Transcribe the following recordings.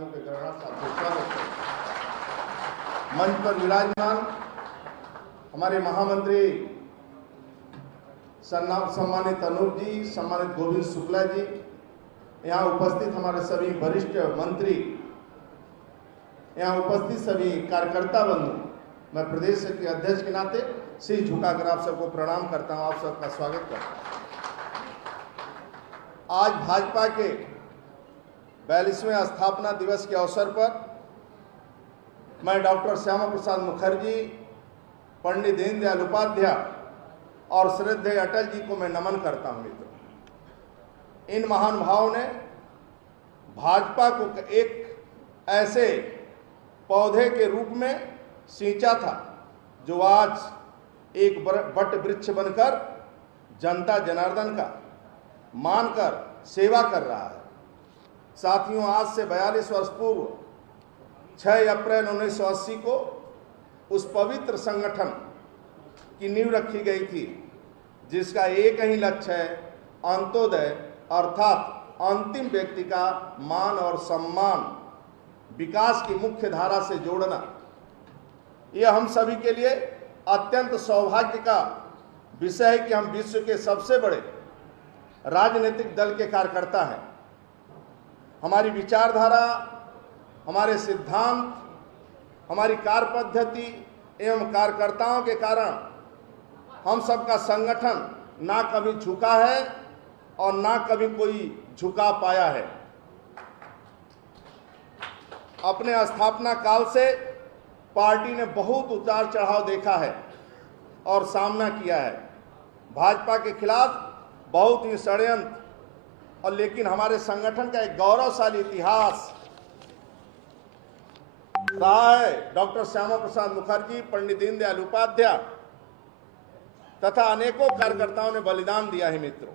पदाधिकारियों के गणना साथियों स्वागत है। मंच पर विराजमान हमारे महामंत्री सम्मानित अनूप जी, सम्मानित गोविंद शुक्ला जी, यहाँ उपस्थित हमारे सभी वरिष्ठ मंत्री, यहाँ उपस्थित सभी कार्यकर्ता बंधु, मैं प्रदेश के अध्यक्ष के नाते सिर झुकाकर आप सबको प्रणाम करता हूँ, आप सबका स्वागत करता हूँ। आज भाजपा के 42वें स्थापना दिवस के अवसर पर मैं डॉक्टर श्यामा प्रसाद मुखर्जी, पंडित दीनदयाल उपाध्याय और श्रद्धेय अटल जी को मैं नमन करता हूं। मित्रों, इन महानुभावों ने भाजपा को एक ऐसे पौधे के रूप में सींचा था जो आज एक वट वृक्ष बनकर जनता जनार्दन का मानकर सेवा कर रहा है। साथियों, आज से 42 वर्ष पूर्व 6 अप्रैल 1980 को उस पवित्र संगठन की नींव रखी गई थी जिसका एक ही लक्ष्य है, अंत्योदय अर्थात अंतिम व्यक्ति का मान और सम्मान विकास की मुख्य धारा से जोड़ना। यह हम सभी के लिए अत्यंत सौभाग्य का विषय है कि हम विश्व के सबसे बड़े राजनीतिक दल के कार्यकर्ता हैं। हमारी विचारधारा, हमारे सिद्धांत, हमारी कार्य पद्धति एवं कार्यकर्ताओं के कारण हम सबका संगठन ना कभी झुका है और ना कभी कोई झुका पाया है। अपने स्थापना काल से पार्टी ने बहुत उतार चढ़ाव देखा है और सामना किया है। भाजपा के खिलाफ बहुत ही षड्यंत्र और लेकिन हमारे संगठन का एक गौरवशाली इतिहास रहा है। डॉक्टर श्यामा प्रसाद मुखर्जी, पंडित दीनदयाल उपाध्याय तथा अनेकों कार्यकर्ताओं ने बलिदान दिया है। मित्रों,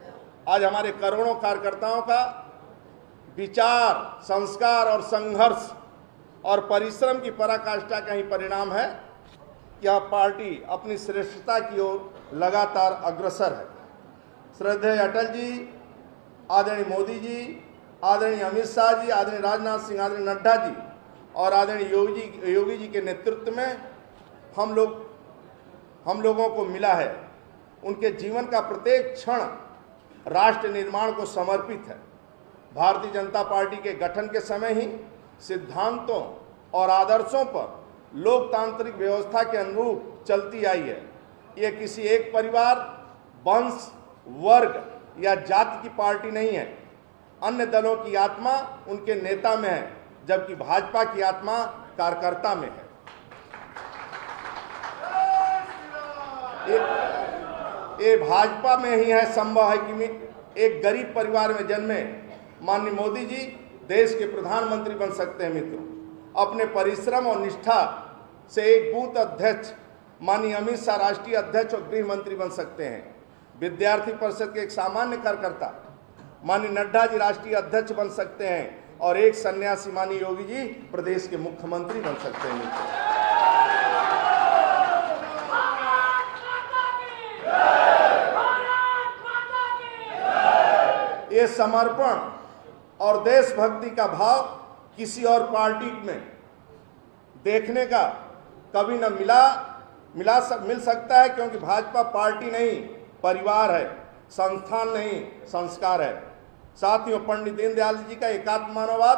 आज हमारे करोड़ों कार्यकर्ताओं का विचार, संस्कार और संघर्ष और परिश्रम की पराकाष्ठा का ही परिणाम है कि यह पार्टी अपनी श्रेष्ठता की ओर लगातार अग्रसर है। श्रद्धेय अटल जी, आदरणीय मोदी जी, आदरणीय अमित शाह जी, आदरणीय राजनाथ सिंह, आदरणीय नड्डा जी और आदरणीय योगी जी के नेतृत्व में हम लोगों को मिला है। उनके जीवन का प्रत्येक क्षण राष्ट्र निर्माण को समर्पित है। भारतीय जनता पार्टी के गठन के समय ही सिद्धांतों और आदर्शों पर लोकतांत्रिक व्यवस्था के अनुरूप चलती आई है। यह किसी एक परिवार, वंश, वर्ग या जाति की पार्टी नहीं है। अन्य दलों की आत्मा उनके नेता में है, जबकि भाजपा की आत्मा कार्यकर्ता में है। ये भाजपा में ही है संभव है कि एक गरीब परिवार में जन्मे माननीय मोदी जी देश के प्रधानमंत्री बन सकते हैं। मित्रों, अपने परिश्रम और निष्ठा से एक बूथ अध्यक्ष माननीय अमित शाह राष्ट्रीय अध्यक्ष और गृह मंत्री बन सकते हैं। विद्यार्थी परिषद के एक सामान्य कार्यकर्ता माननीय नड्डा जी राष्ट्रीय अध्यक्ष बन सकते हैं और एक सन्यासी माननीय योगी जी प्रदेश के मुख्यमंत्री बन सकते हैं। ये समर्पण और देशभक्ति का भाव किसी और पार्टी में देखने का कभी न मिल सकता है, क्योंकि भाजपा पार्टी नहीं, परिवार है, संस्थान नहीं, संस्कार है। साथियों, पंडित दीनदयाल जी का एकात्म मानववाद,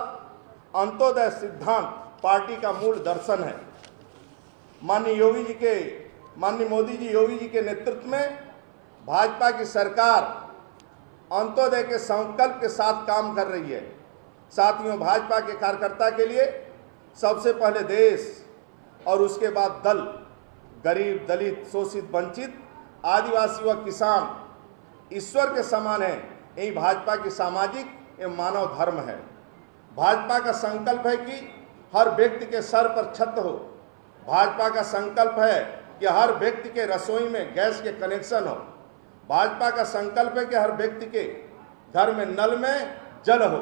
अंत्योदय सिद्धांत पार्टी का मूल दर्शन है। माननीय मोदी जी, योगी जी के नेतृत्व में भाजपा की सरकार अंत्योदय के संकल्प के साथ काम कर रही है। साथियों, भाजपा के कार्यकर्ता के लिए सबसे पहले देश और उसके बाद दल, गरीब, दलित, शोषित, वंचित, आदिवासी व किसान ईश्वर के समान है। यही भाजपा की सामाजिक एवं मानव धर्म है। भाजपा का संकल्प है कि हर व्यक्ति के सर पर छत हो। भाजपा का संकल्प है कि हर व्यक्ति के रसोई में गैस के कनेक्शन हो। भाजपा का संकल्प है कि हर व्यक्ति के घर में नल में जल हो।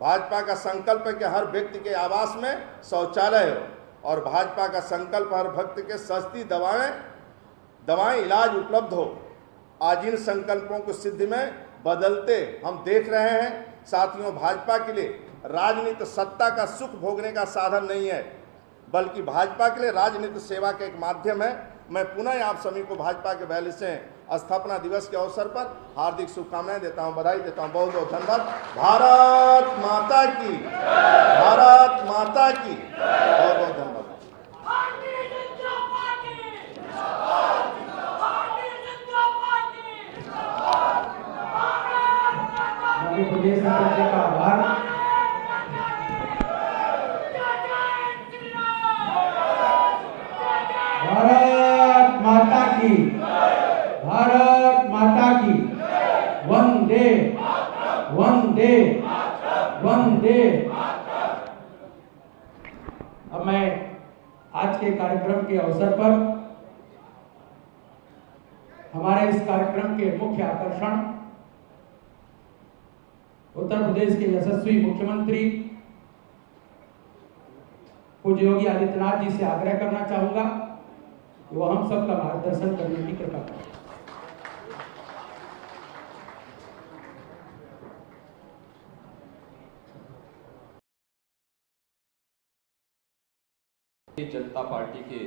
भाजपा का संकल्प है कि हर व्यक्ति के आवास में शौचालय हो। और भाजपा का संकल्प हर भक्त के सस्ती दवाएं इलाज उपलब्ध हो। आज इन संकल्पों को सिद्धि में बदलते हम देख रहे हैं। साथियों, भाजपा के लिए राजनीति सत्ता का सुख भोगने का साधन नहीं है, बल्कि भाजपा के लिए राजनीति सेवा का एक माध्यम है। मैं पुनः आप सभी को भाजपा के 42वें स्थापना दिवस के अवसर पर हार्दिक शुभकामनाएं देता हूं, बधाई देता हूं। बहुत बहुत धन्यवाद। भारत माता की, भारत माता की बहुत बहुत धन्यवाद। प्रदेश अध्यक्ष का आभार। भारत माता की, भारत माता की, वंदे वंदे वंदे। अब मैं आज के कार्यक्रम के अवसर पर हमारे इस कार्यक्रम के मुख्य आकर्षण उत्तर प्रदेश के यशस्वी मुख्यमंत्री पूज्य योगी आदित्यनाथ जी से आग्रह करना चाहूंगा कि वो हम सबका मार्गदर्शन करने की कृपा करें। जनता पार्टी के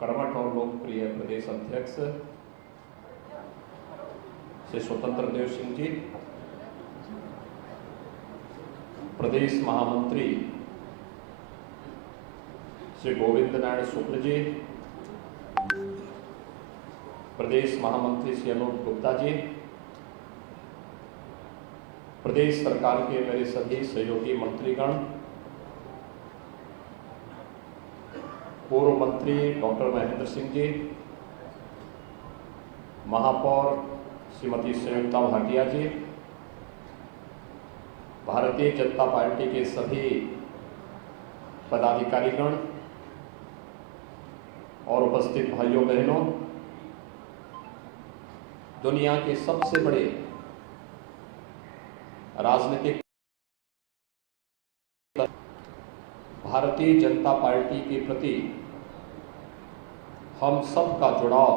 कर्मठ और लोकप्रिय प्रदेश अध्यक्ष श्री स्वतंत्र देव सिंह जी, प्रदेश महामंत्री श्री गोविंद नारायण शुक्ल जी, प्रदेश महामंत्री श्री अनूप गुप्ता जी, प्रदेश सरकार के मेरे सभी सहयोगी मंत्रीगण, पूर्व मंत्री डॉक्टर महेंद्र सिंह जी, महापौर श्रीमती संयुक्ता भाटिया जी, भारतीय जनता पार्टी के सभी पदाधिकारीगण और उपस्थित भाइयों बहनों, दुनिया के सबसे बड़े राजनीतिक भारतीय जनता पार्टी के प्रति हम सबका जुड़ाव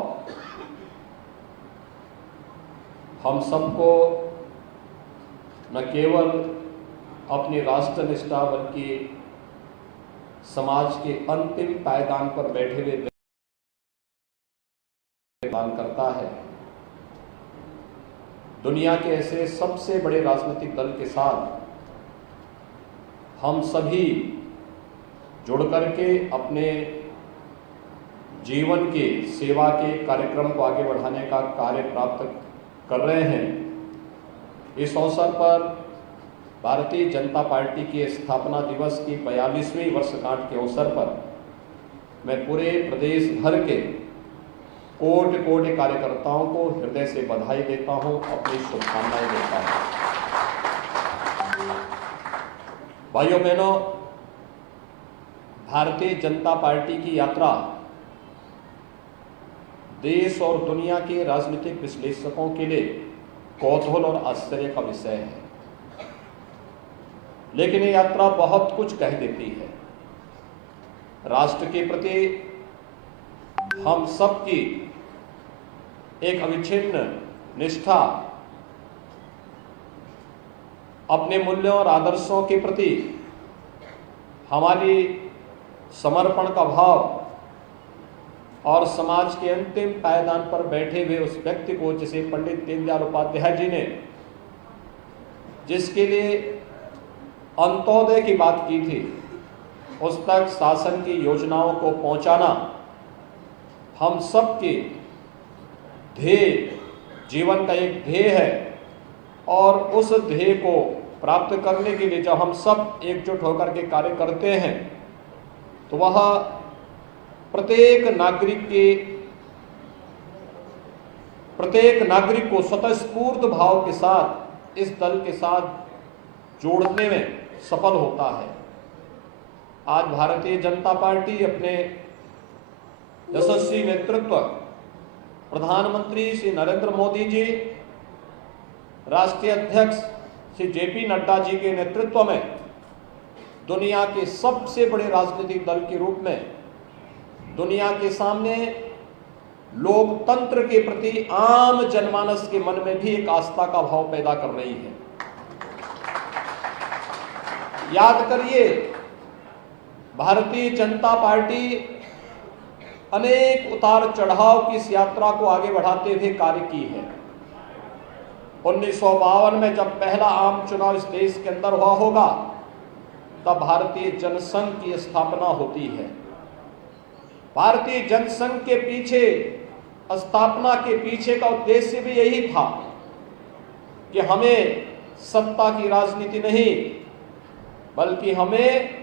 हम सबको न केवल अपनी राष्ट्रनिष्ठा बल्कि समाज के अंतिम पायदान पर बैठे हुए प्रदान करता है। दुनिया के ऐसे सबसे बड़े राजनीतिक दल के साथ हम सभी जुड़ करके अपने जीवन के सेवा के कार्यक्रम को आगे बढ़ाने का कार्य प्राप्त कर रहे हैं। इस अवसर पर भारतीय जनता पार्टी की स्थापना दिवस की 42वीं वर्षगांठ के अवसर पर मैं पूरे प्रदेश भर के कोटि कोटि कार्यकर्ताओं को हृदय से बधाई देता हूं, अपनी शुभकामनाएं देता हूं। भाइयों बहनों, भारतीय जनता पार्टी की यात्रा देश और दुनिया के राजनीतिक विश्लेषकों के लिए कौतूहल और आश्चर्य का विषय है, लेकिन ये यात्रा बहुत कुछ कह देती है। राष्ट्र के प्रति हम सबकी एक अविच्छिन्न निष्ठा, अपने मूल्यों और आदर्शों के प्रति हमारी समर्पण का भाव और समाज के अंतिम पायदान पर बैठे हुए उस व्यक्ति को, जिसे पंडित दीनदयाल उपाध्याय जी ने जिसके लिए अंत्योदय की बात की थी, उस तक शासन की योजनाओं को पहुंचाना हम सबके ध्येय, जीवन का एक ध्येय है। और उस ध्येय को प्राप्त करने के लिए जब हम सब एकजुट होकर के कार्य करते हैं तो वह प्रत्येक नागरिक को स्वतःस्फूर्त भाव के साथ इस दल के साथ जोड़ने में सफल होता है। आज भारतीय जनता पार्टी अपने यशस्वी नेतृत्व प्रधानमंत्री श्री नरेंद्र मोदी जी, राष्ट्रीय अध्यक्ष श्री जेपी नड्डा जी के नेतृत्व में दुनिया के सबसे बड़े राजनीतिक दल के रूप में दुनिया के सामने लोकतंत्र के प्रति आम जनमानस के मन में भी एक आस्था का भाव पैदा कर रही है। याद करिए, भारतीय जनता पार्टी अनेक उतार चढ़ाव की इस यात्रा को आगे बढ़ाते हुए कार्य की है। 1952 में जब पहला आम चुनाव इस देश के अंदर हुआ होगा, तब भारतीय जनसंघ की स्थापना होती है। भारतीय जनसंघ के पीछे, स्थापना के पीछे का उद्देश्य भी यही था कि हमें सत्ता की राजनीति नहीं, बल्कि हमें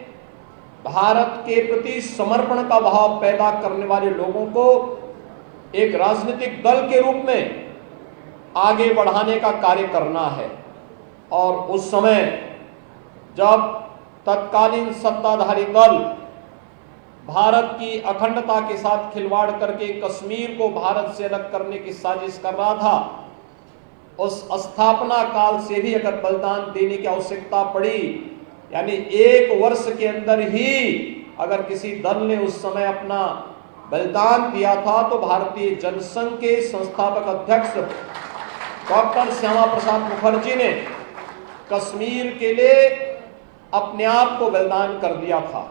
भारत के प्रति समर्पण का भाव पैदा करने वाले लोगों को एक राजनीतिक दल के रूप में आगे बढ़ाने का कार्य करना है। और उस समय जब तत्कालीन सत्ताधारी दल भारत की अखंडता के साथ खिलवाड़ करके कश्मीर को भारत से अलग करने की साजिश कर रहा था, उस स्थापना काल से भी अगर बलिदान देने की आवश्यकता पड़ी, यानी 1 वर्ष के अंदर ही अगर किसी दल ने उस समय अपना बलिदान दिया था, तो भारतीय जनसंघ के संस्थापक अध्यक्ष डॉक्टर श्यामा प्रसाद मुखर्जी ने कश्मीर के लिए अपने आप को बलिदान कर दिया था।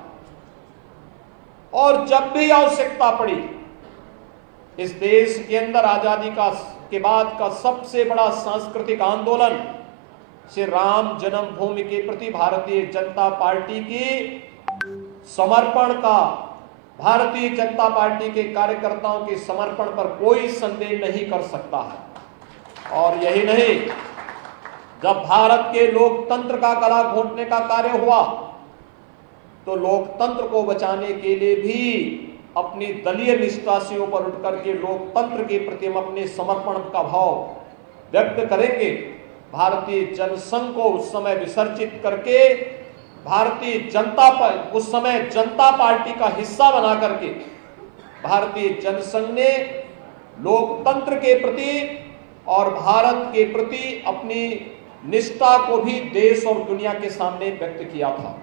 और जब भी आवश्यकता पड़ी, इस देश के अंदर आजादी के बाद का सबसे बड़ा सांस्कृतिक आंदोलन श्री राम जन्मभूमि के प्रति भारतीय जनता पार्टी की समर्पण का, भारतीय जनता पार्टी के कार्यकर्ताओं के समर्पण पर कोई संदेह नहीं कर सकता है। और यही नहीं, जब भारत के लोकतंत्र का गला घोंटने का कार्य हुआ, तो लोकतंत्र को बचाने के लिए भी अपनी दलीय निष्ठा से ऊपर उठकर के लोकतंत्र के प्रति हम अपने समर्पण का भाव व्यक्त करेंगे। भारतीय जनसंघ को उस समय विसर्जित करके भारतीय जनता पर, उस समय जनता पार्टी का हिस्सा बना करके भारतीय जनसंघ ने लोकतंत्र के प्रति और भारत के प्रति अपनी निष्ठा को भी देश और दुनिया के सामने व्यक्त किया था।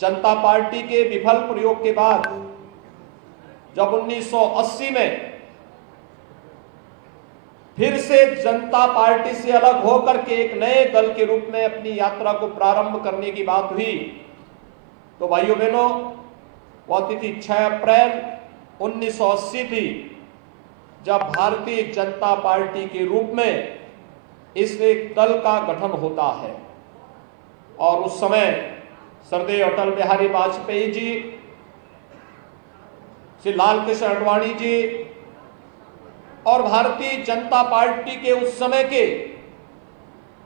जनता पार्टी के विफल प्रयोग के बाद जब 1980 में फिर से जनता पार्टी से अलग होकर के एक नए दल के रूप में अपनी यात्रा को प्रारंभ करने की बात हुई, तो भाइयों बहनों, वह तिथि 6 अप्रैल 1980 थी, जब भारतीय जनता पार्टी के रूप में इस एक दल का गठन होता है। और उस समय श्रद्धेय अटल बिहारी वाजपेयी जी, श्री लाल कृष्ण आडवाणी जी और भारतीय जनता पार्टी के उस समय के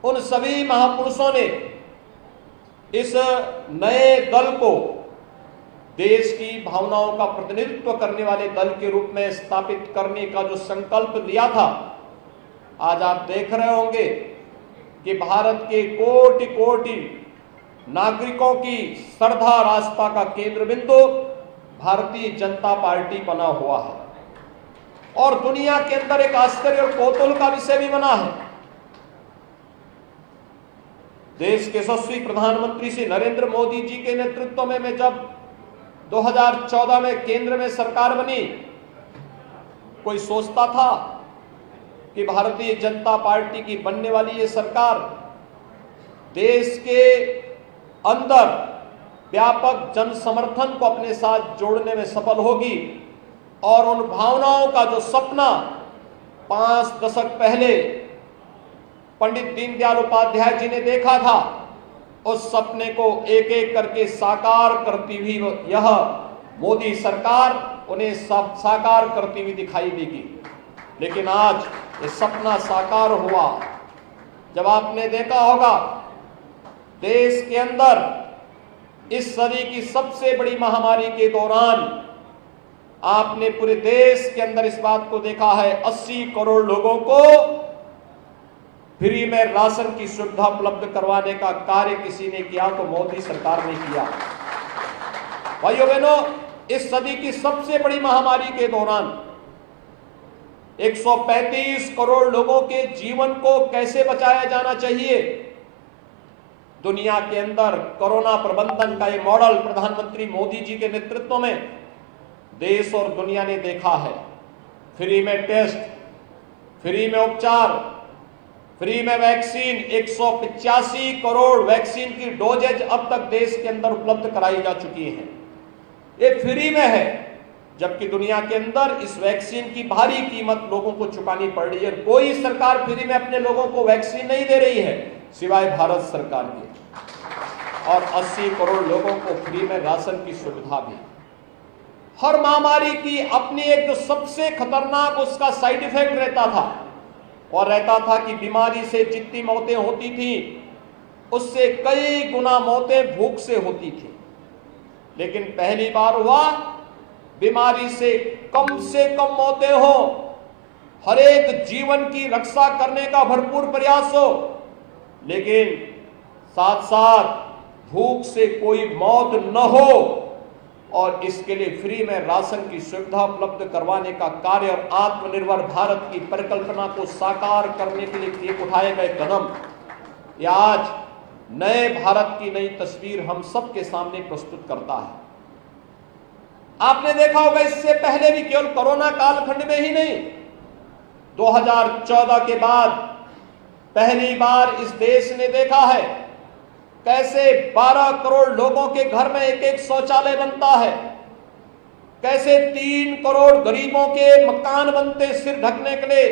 उन सभी महापुरुषों ने इस नए दल को देश की भावनाओं का प्रतिनिधित्व करने वाले दल के रूप में स्थापित करने का जो संकल्प लिया था, आज आप देख रहे होंगे कि भारत के कोटि कोटि नागरिकों की श्रद्धा और आस्था का केंद्र बिंदु भारतीय जनता पार्टी बना हुआ है और दुनिया के अंदर एक आश्चर्य और कौतूहल का विषय भी बना है। देश के यशस्वी प्रधानमंत्री श्री नरेंद्र मोदी जी के नेतृत्व में जब 2014 में केंद्र में सरकार बनी, कोई सोचता था कि भारतीय जनता पार्टी की बनने वाली ये सरकार देश के अंदर व्यापक जन समर्थन को अपने साथ जोड़ने में सफल होगी और उन भावनाओं का जो सपना 5 दशक पहले पंडित दीनदयाल उपाध्याय जी ने देखा था, उस सपने को एक एक करके साकार करती हुई यह मोदी सरकार उन्हें साकार करती हुई दिखाई देगी। लेकिन आज ये सपना साकार हुआ जब आपने देखा होगा देश के अंदर इस सदी की सबसे बड़ी महामारी के दौरान आपने पूरे देश के अंदर इस बात को देखा है, 80 करोड़ लोगों को फ्री में राशन की सुविधा उपलब्ध करवाने का कार्य किसी ने किया तो मोदी सरकार ने किया। भाइयों बहनों, इस सदी की सबसे बड़ी महामारी के दौरान 135 करोड़ लोगों के जीवन को कैसे बचाया जाना चाहिए, दुनिया के अंदर कोरोना प्रबंधन का ये मॉडल प्रधानमंत्री मोदी जी के नेतृत्व में देश और दुनिया ने देखा है। फ्री में टेस्ट, फ्री में उपचार, फ्री में वैक्सीन, 185 करोड़ वैक्सीन की डोजेज अब तक देश के अंदर उपलब्ध कराई जा चुकी है। ये फ्री में है, जबकि दुनिया के अंदर इस वैक्सीन की भारी कीमत लोगों को चुकानी पड़ रही है। कोई सरकार फ्री में अपने लोगों को वैक्सीन नहीं दे रही है सिवाय भारत सरकार की, और 80 करोड़ लोगों को फ्री में राशन की सुविधा भी। हर महामारी की अपनी एक जो सबसे खतरनाक उसका साइड इफेक्ट रहता था, और रहता था कि बीमारी से जितनी मौतें होती थी उससे कई गुना मौतें भूख से होती थी। लेकिन पहली बार हुआ बीमारी से कम मौतें हो, हर एक जीवन की रक्षा करने का भरपूर प्रयास हो, लेकिन साथ साथ भूख से कोई मौत न हो, और इसके लिए फ्री में राशन की सुविधा उपलब्ध करवाने का कार्य और आत्मनिर्भर भारत की परिकल्पना को साकार करने के लिए उठाए गए कदम, यह आज नए भारत की नई तस्वीर हम सबके सामने प्रस्तुत करता है। आपने देखा होगा इससे पहले भी, केवल कोरोना कालखंड में ही नहीं, 2014 के बाद पहली बार इस देश ने देखा है कैसे 12 करोड़ लोगों के घर में एक एक शौचालय बनता है, कैसे 3 करोड़ गरीबों के मकान बनते, सिर ढकने के लिए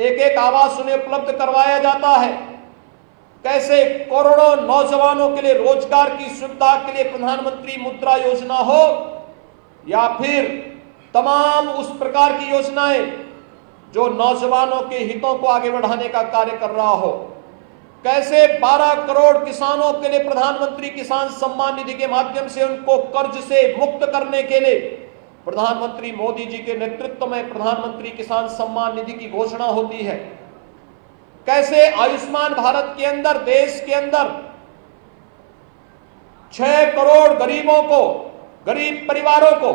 एक एक आवास उन्हें उपलब्ध करवाया जाता है, कैसे करोड़ों नौजवानों के लिए रोजगार की सुविधा के लिए प्रधानमंत्री मुद्रा योजना हो या फिर तमाम उस प्रकार की योजनाएं जो नौजवानों के हितों को आगे बढ़ाने का कार्य कर रहा हो, कैसे 12 करोड़ किसानों के लिए प्रधानमंत्री किसान सम्मान निधि के माध्यम से उनको कर्ज से मुक्त करने के लिए प्रधानमंत्री मोदी जी के नेतृत्व में प्रधानमंत्री किसान सम्मान निधि की घोषणा होती है, कैसे आयुष्मान भारत के अंदर देश के अंदर 6 करोड़ गरीबों को, गरीब परिवारों को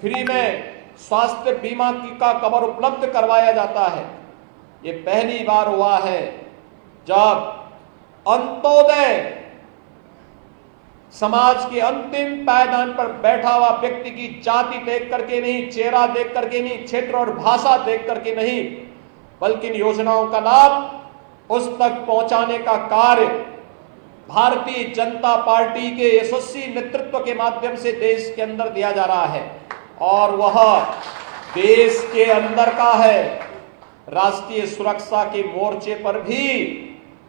फ्री में स्वास्थ्य बीमा का कवर उपलब्ध करवाया जाता है। ये पहली बार हुआ है जब अंत्योदय समाज के अंतिम पायदान पर बैठा हुआ व्यक्ति की जाति देख करके नहीं, चेहरा देख करके नहीं, क्षेत्र और भाषा देख करके नहीं, बल्कि इन योजनाओं का लाभ उस तक पहुंचाने का कार्य भारतीय जनता पार्टी के यशस्वी नेतृत्व के माध्यम से देश के अंदर दिया जा रहा है, और वह देश के अंदर का है। राष्ट्रीय सुरक्षा के मोर्चे पर भी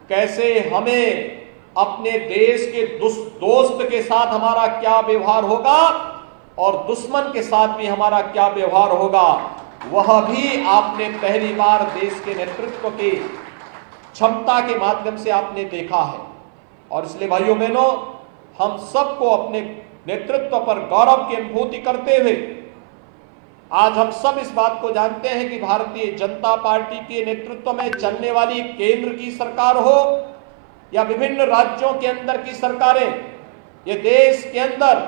कैसे हमें अपने देश के दोस्त के साथ हमारा क्या व्यवहार होगा और दुश्मन के साथ भी हमारा क्या व्यवहार होगा, वह भी आपने पहली बार देश के नेतृत्व की क्षमता के माध्यम से आपने देखा है। और इसलिए भाइयों बहनों, हम सबको अपने नेतृत्व पर गौरव की अनुभूति करते हुए आज हम सब इस बात को जानते हैं कि भारतीय जनता पार्टी के नेतृत्व में चलने वाली केंद्र की सरकार हो या विभिन्न राज्यों के अंदर की सरकारें, ये देश के अंदर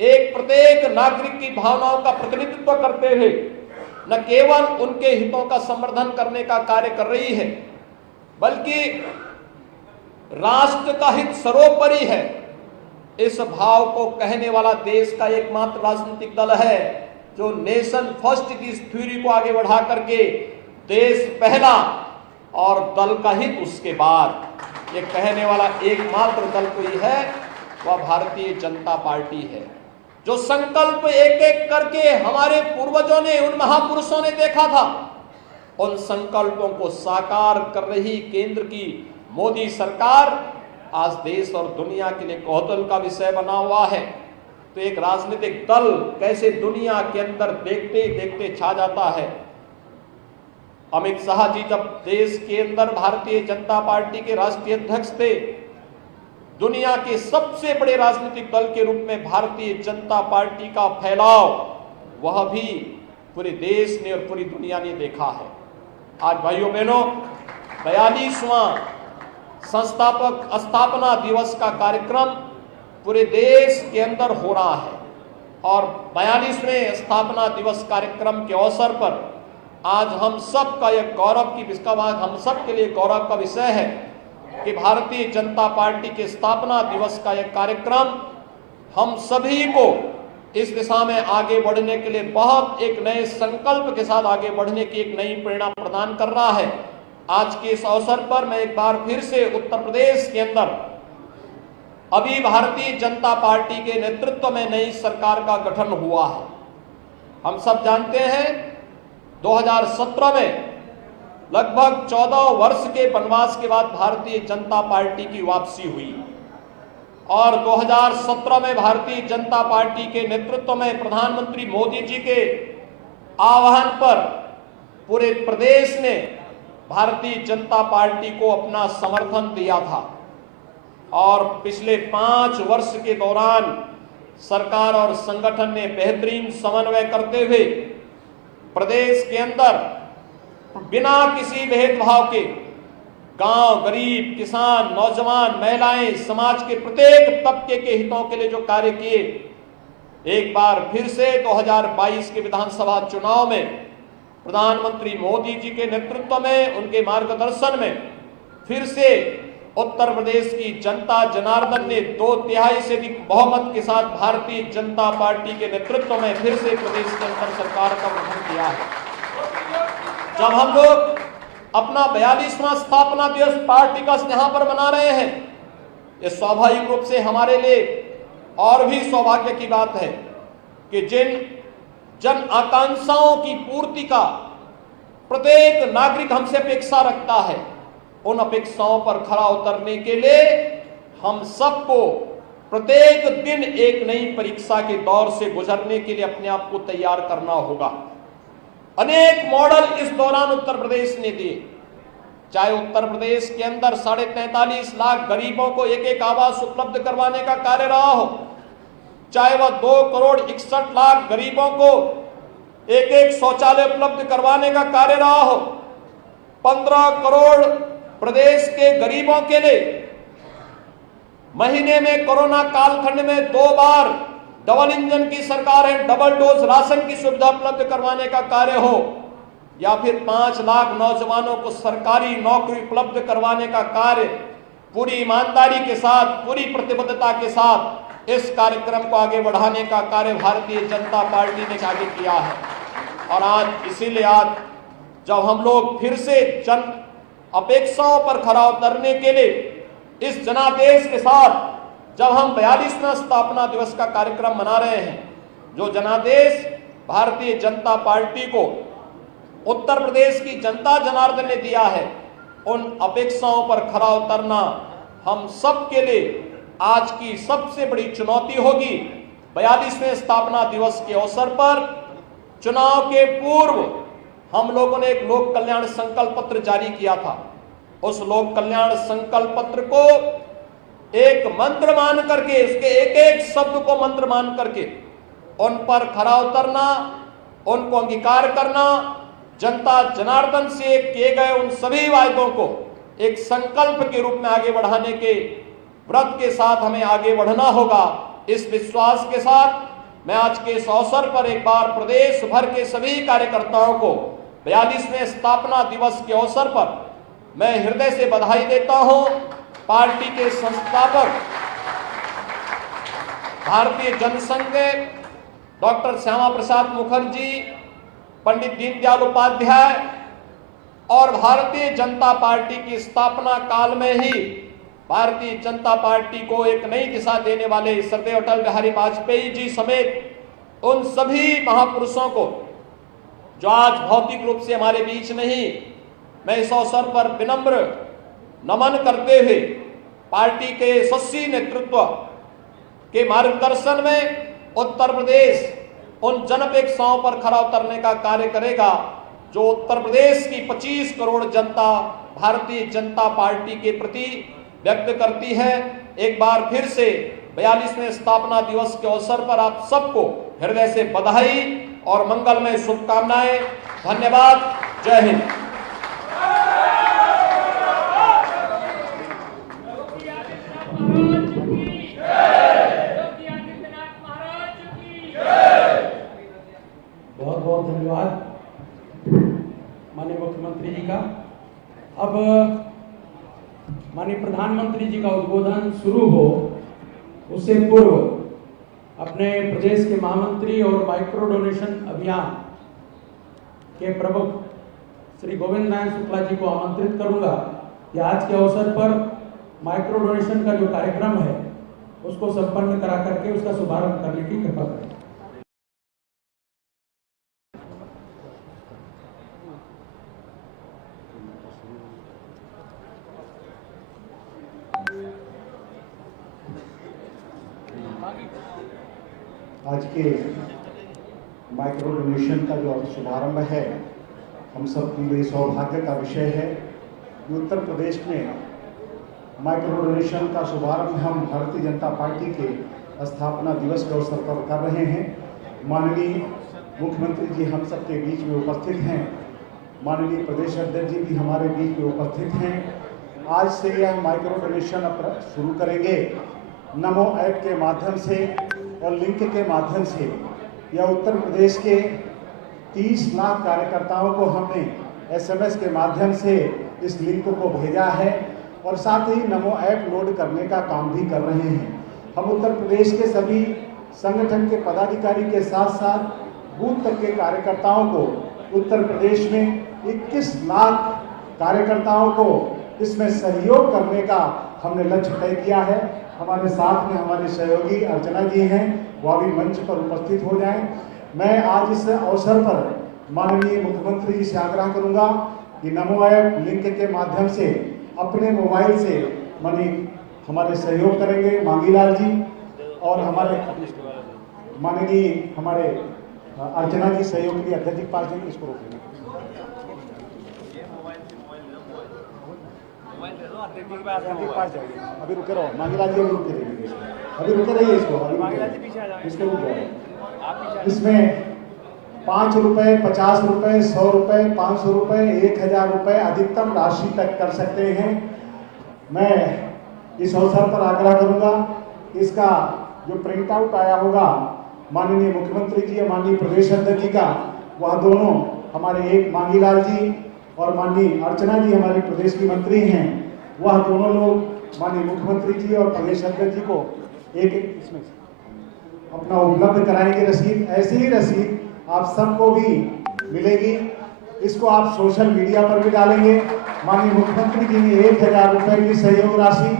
एक प्रत्येक नागरिक की भावनाओं का प्रतिनिधित्व करते हुए न केवल उनके हितों का संवर्धन करने का कार्य कर रही है, बल्कि राष्ट्र का हित सर्वोपरि है, इस भाव को कहने वाला देश का एकमात्र राजनीतिक दल है जो नेशन फर्स्ट की इस थ्योरी को आगे बढ़ा करके देश पहला और दल का हित उसके बाद, ये कहने वाला एकमात्र दल कोई है, वह भारतीय जनता पार्टी है। जो संकल्प एक एक करके हमारे पूर्वजों ने, उन महापुरुषों ने देखा था, उन संकल्पों को साकार कर रही केंद्र की मोदी सरकार आज देश और दुनिया के लिए कौतूहल का विषय बना हुआ है। तो एक राजनीतिक दल कैसे दुनिया के अंदर देखते देखते छा जाता है। अमित शाह जी जब देश के अंदर भारतीय जनता पार्टी के राष्ट्रीय अध्यक्ष थे, दुनिया के सबसे बड़े राजनीतिक दल के रूप में भारतीय जनता पार्टी का फैलाव वह भी पूरे देश ने और पूरी दुनिया ने देखा है। आज भाइयों बहनों, 42वां संस्थापक स्थापना दिवस का कार्यक्रम पूरे देश के अंदर हो रहा है, और 42वें स्थापना दिवस कार्यक्रम के अवसर पर आज हम सब का यह गौरव की, इसका बाद हम सब के लिए गौरव का विषय है कि भारतीय जनता पार्टी के स्थापना दिवस का यह कार्यक्रम हम सभी को इस दिशा में आगे बढ़ने के लिए बहुत एक नए संकल्प के साथ आगे बढ़ने की एक नई प्रेरणा प्रदान कर रहा है। आज के इस अवसर पर मैं एक बार फिर से उत्तर प्रदेश के अंदर अभी भारतीय जनता पार्टी के नेतृत्व में नई सरकार का गठन हुआ है। हम सब जानते हैं 2017 में लगभग 14 वर्ष के वनवास के बाद भारतीय जनता पार्टी की वापसी हुई और 2017 में भारतीय जनता पार्टी के नेतृत्व में प्रधानमंत्री मोदी जी के आह्वान पर पूरे प्रदेश ने भारतीय जनता पार्टी को अपना समर्थन दिया था और पिछले 5 वर्ष के दौरान सरकार और संगठन ने बेहतरीन समन्वय करते हुए प्रदेश के अंदर बिना किसी भेदभाव के गांव, गरीब, किसान, नौजवान, महिलाएं, समाज के प्रत्येक तबके के हितों के लिए जो कार्य किए, एक बार फिर से 2022 के विधानसभा चुनाव में प्रधानमंत्री मोदी जी के नेतृत्व में, उनके मार्गदर्शन में फिर से उत्तर प्रदेश की जनता जनार्दन ने 2/3 से अधिक बहुमत के साथ भारतीय जनता पार्टी के नेतृत्व में फिर से प्रदेश के अंदर सरकार का गठन किया है। जब हम लोग अपना 42वां स्थापना दिवस पार्टी का यहाँ पर मना रहे हैं, ये स्वाभाविक रूप से हमारे लिए और भी सौभाग्य की बात है कि जिन जन आकांक्षाओं की पूर्ति का प्रत्येक नागरिक हमसे अपेक्षा रखता है, उन अपेक्षाओं पर खरा उतरने के लिए हम सबको प्रत्येक दिन एक नई परीक्षा के दौर से गुजरने के लिए अपने आप को तैयार करना होगा। अनेक मॉडल इस दौरान उत्तर प्रदेश ने दिए, चाहे उत्तर प्रदेश के अंदर 43.5 लाख गरीबों को एक आवास उपलब्ध करवाने का कार्य रहा हो, चाहे वह 2,61,00,000 गरीबों को एक शौचालय उपलब्ध करवाने का कार्य रहा हो, 15 करोड़ प्रदेश के गरीबों के लिए महीने में कोरोना कालखंड में 2 बार डबल इंजन की सरकार है, डबल डोज राशन की सुविधा उपलब्ध करवाने का कार्य हो, या फिर 5 लाख नौजवानों को सरकारी नौकरी उपलब्ध करवाने का कार्य, पूरी ईमानदारी के साथ, पूरी प्रतिबद्धता के साथ इस कार्यक्रम को आगे बढ़ाने का कार्य भारतीय जनता पार्टी ने आगे किया है। और आज इसीलिए आज जब हम लोग फिर से जन अपेक्षाओं पर खरा उतरने के लिए इस जनादेश के साथ जब हम 42वां स्थापना दिवस का कार्यक्रम मना रहे हैं, जो जनादेश भारतीय जनता पार्टी को उत्तर प्रदेश की जनता जनार्दन ने दिया है, उन अपेक्षाओं पर खरा उतरना हम सब के लिए आज की सबसे बड़ी चुनौती होगी। 42वें स्थापना दिवस के अवसर पर चुनाव के पूर्व हम लोगों ने एक लोक कल्याण संकल्प पत्र जारी किया था। उस लोक कल्याण संकल्प पत्र को एक मंत्र मान करके, उसके एक शब्द को मंत्र मान करके उन पर खरा उतरना, उनको अंगीकार करना, जनता जनार्दन से किए गए उन सभी वायदों को एक संकल्प के रूप में आगे बढ़ाने के व्रत के साथ हमें आगे बढ़ना होगा। इस विश्वास के साथ मैं आज के इस अवसर पर एक बार प्रदेश भर के सभी कार्यकर्ताओं को 42वें स्थापना दिवस के अवसर पर मैं हृदय से बधाई देता हूं। पार्टी के संस्थापक भारतीय जनसंघ के डॉक्टर श्यामा प्रसाद मुखर्जी, पंडित दीनदयाल उपाध्याय और भारतीय जनता पार्टी की स्थापना काल में ही भारतीय जनता पार्टी को एक नई दिशा देने वाले श्रद्धेय अटल बिहारी वाजपेयी जी समेत उन सभी महापुरुषों को जो आज भौतिक रूप से हमारे बीच नहीं, मैं इस अवसर पर विनम्र नमन करते हुए पार्टी के यशस्वी नेतृत्व के मार्गदर्शन में उत्तर प्रदेश उन जनअपेक्षाओं पर खरा उतरने का कार्य करेगा जो उत्तर प्रदेश की 25 करोड़ जनता भारतीय जनता पार्टी के प्रति व्यक्त करती है। एक बार फिर से 42वें स्थापना दिवस के अवसर पर आप सबको हृदय से बधाई और मंगलमय शुभकामनाएं। धन्यवाद। जय हिंद। बहुत बहुत धन्यवाद माननीय मुख्यमंत्री जी का। अब माननीय प्रधानमंत्री जी का उद्बोधन शुरू हो उससे पूर्व अपने प्रदेश के महामंत्री और माइक्रो डोनेशन अभियान के प्रमुख श्री गोविंद नारायण शुक्ला जी को आमंत्रित करूंगा कि आज के अवसर पर माइक्रो डोनेशन का जो कार्यक्रम है उसको संपन्न करा करके उसका शुभारंभ करने की कृपा करें। आज के माइक्रो डोनेशन का जो शुभारंभ है हम सब के लिए सौभाग्य का विषय है कि उत्तर प्रदेश में माइक्रो डोनेशन का शुभारंभ हम भारतीय जनता पार्टी के स्थापना दिवस के अवसर पर कर रहे हैं। माननीय मुख्यमंत्री जी हम सब के बीच में उपस्थित हैं, माननीय प्रदेश अध्यक्ष जी भी हमारे बीच में उपस्थित हैं। आज से यह माइक्रो डोनेशन शुरू करेंगे। नमो ऐप के माध्यम से और लिंक के माध्यम से यह उत्तर प्रदेश के 30 लाख कार्यकर्ताओं को हमने SMS के माध्यम से इस लिंक को भेजा है और साथ ही नमो ऐप लोड करने का काम भी कर रहे हैं। हम उत्तर प्रदेश के सभी संगठन के पदाधिकारी के साथ साथ बूथ तक के कार्यकर्ताओं को उत्तर प्रदेश में 21 लाख कार्यकर्ताओं को इसमें सहयोग करने का हमने लक्ष्य तय किया है। हमारे साथ में हमारे सहयोगी अर्चना जी हैं, वह भी मंच पर उपस्थित हो जाएं। मैं आज इस अवसर पर माननीय मुख्यमंत्री जी से आग्रह करूंगा कि नमो ऐप लिंक के माध्यम से अपने मोबाइल से हमारे सहयोग करेंगे मांगीलाल जी और हमारे माननीय हमारे अर्चना जी सहयोग के लिए अध्यक्ष जी के पास जाएंगे। इसको रोकेंगे अभी रुके रहो, मांगीलाल जी रुके रहिए, अभी रुके रहिए इसको रुक जाओ। इसमें 5 रुपए, 50 रुपए, 100 रुपए, 500 रुपए, 1000 रुपए अधिकतम राशि तक कर सकते हैं। मैं इस अवसर पर आग्रह करूंगा इसका जो प्रिंट आउट आया होगा माननीय मुख्यमंत्री जी और माननीय प्रदेश अध्यक्ष जी का, वह दोनों हमारे एक मांगीलाल जी और माननीय अर्चना जी हमारे प्रदेश की मंत्री हैं, वह दोनों लोग माननीय मुख्यमंत्री जी और प्रदेश अध्यक्ष जी को एक इसमें अपना उपलब्ध कराएंगे रसीद। ऐसी ही रसीद आप सबको भी मिलेगी। इसको आप सोशल मीडिया पर भी डालेंगे। माननीय मुख्यमंत्री जी ने 1000 रुपए की सहयोग राशि,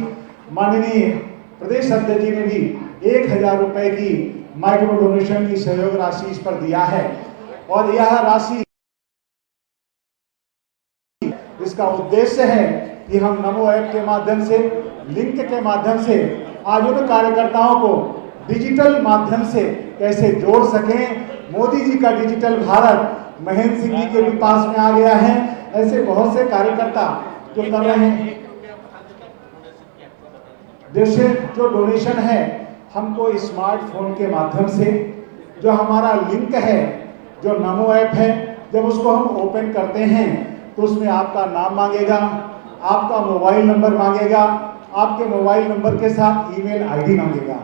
माननीय प्रदेश अध्यक्ष जी ने भी 1000 रुपए की माइक्रो डोनेशन की सहयोग राशि इस पर दिया है और यह राशि इसका उद्देश्य है कि हम नमो ऐप के माध्यम से, लिंक के माध्यम से आज उन कार्यकर्ताओं को डिजिटल माध्यम से कैसे जोड़ सकें। मोदी जी का डिजिटल भारत महेंद्र सिंह जी के भी पास में आ गया है। ऐसे बहुत से कार्यकर्ता जो कर रहे हैं। जैसे जो डोनेशन है हमको स्मार्टफोन के माध्यम से, जो हमारा लिंक है, जो नमो ऐप है, जब उसको हम ओपन करते हैं तो उसमें आपका नाम मांगेगा, आपका मोबाइल नंबर मांगेगा, आपके मोबाइल नंबर के साथ ईमेल आईडी मांगेगा।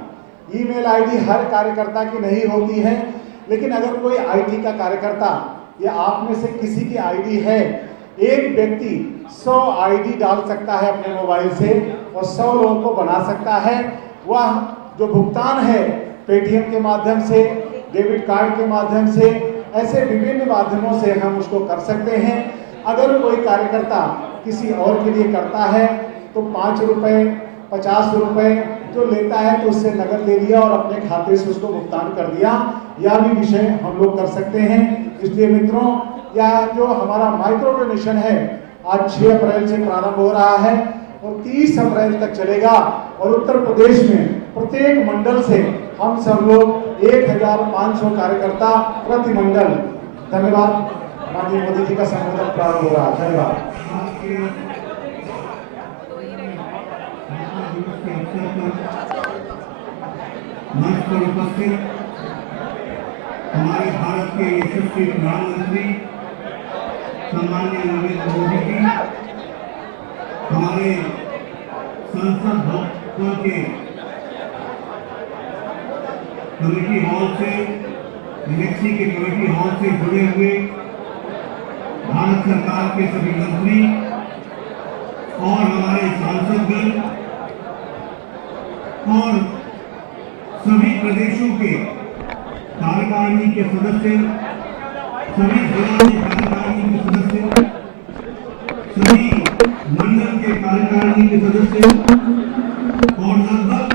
ईमेल आईडी हर कार्यकर्ता की नहीं होती है, लेकिन अगर कोई आईटी का कार्यकर्ता या आप में से किसी की आईडी है, एक व्यक्ति 100 आईडी डाल सकता है अपने मोबाइल से और 100 लोगों को बना सकता है। वह जो भुगतान है पेटीएम के माध्यम से, डेबिट कार्ड के माध्यम से, ऐसे विभिन्न माध्यमों से हम उसको कर सकते हैं। अगर कोई कार्यकर्ता किसी और के लिए करता है तो 5 रुपए, 50 रुपए जो लेता है तो उससे नगद ले लिया और अपने खाते से उसको भुगतान कर दिया। यह भी विषय हम लोग कर सकते हैं। इसलिए मित्रों, यह जो हमारा माइक्रो डोनेशन है आज 6 अप्रैल से प्रारंभ हो रहा है और 30 अप्रैल तक चलेगा और उत्तर प्रदेश में प्रत्येक मंडल से हम सब लोग 1500 कार्यकर्ता प्रति मंडल। धन्यवाद। माननीय मोदी जी का संबोधन प्रारंभ हो रहा है। धन्यवाद। मंच पर उपस्थित हमारे भारत के यशस्वी प्रधानमंत्री सम्माननीय नरेंद्र मोदी जी, हमारे संसद भवन के कमेटी हॉल से, मिक्सी के कमेटी हॉल से जुड़े हुए भारत सरकार के सभी मंत्री, और हमारे सांसदगण और सभी प्रदेशों के कार्यकारिणी के सदस्य, सभी जिला के कार्यकारिणी के सदस्य, सभी मंडल के कार्यकारिणी के सदस्य और लगभग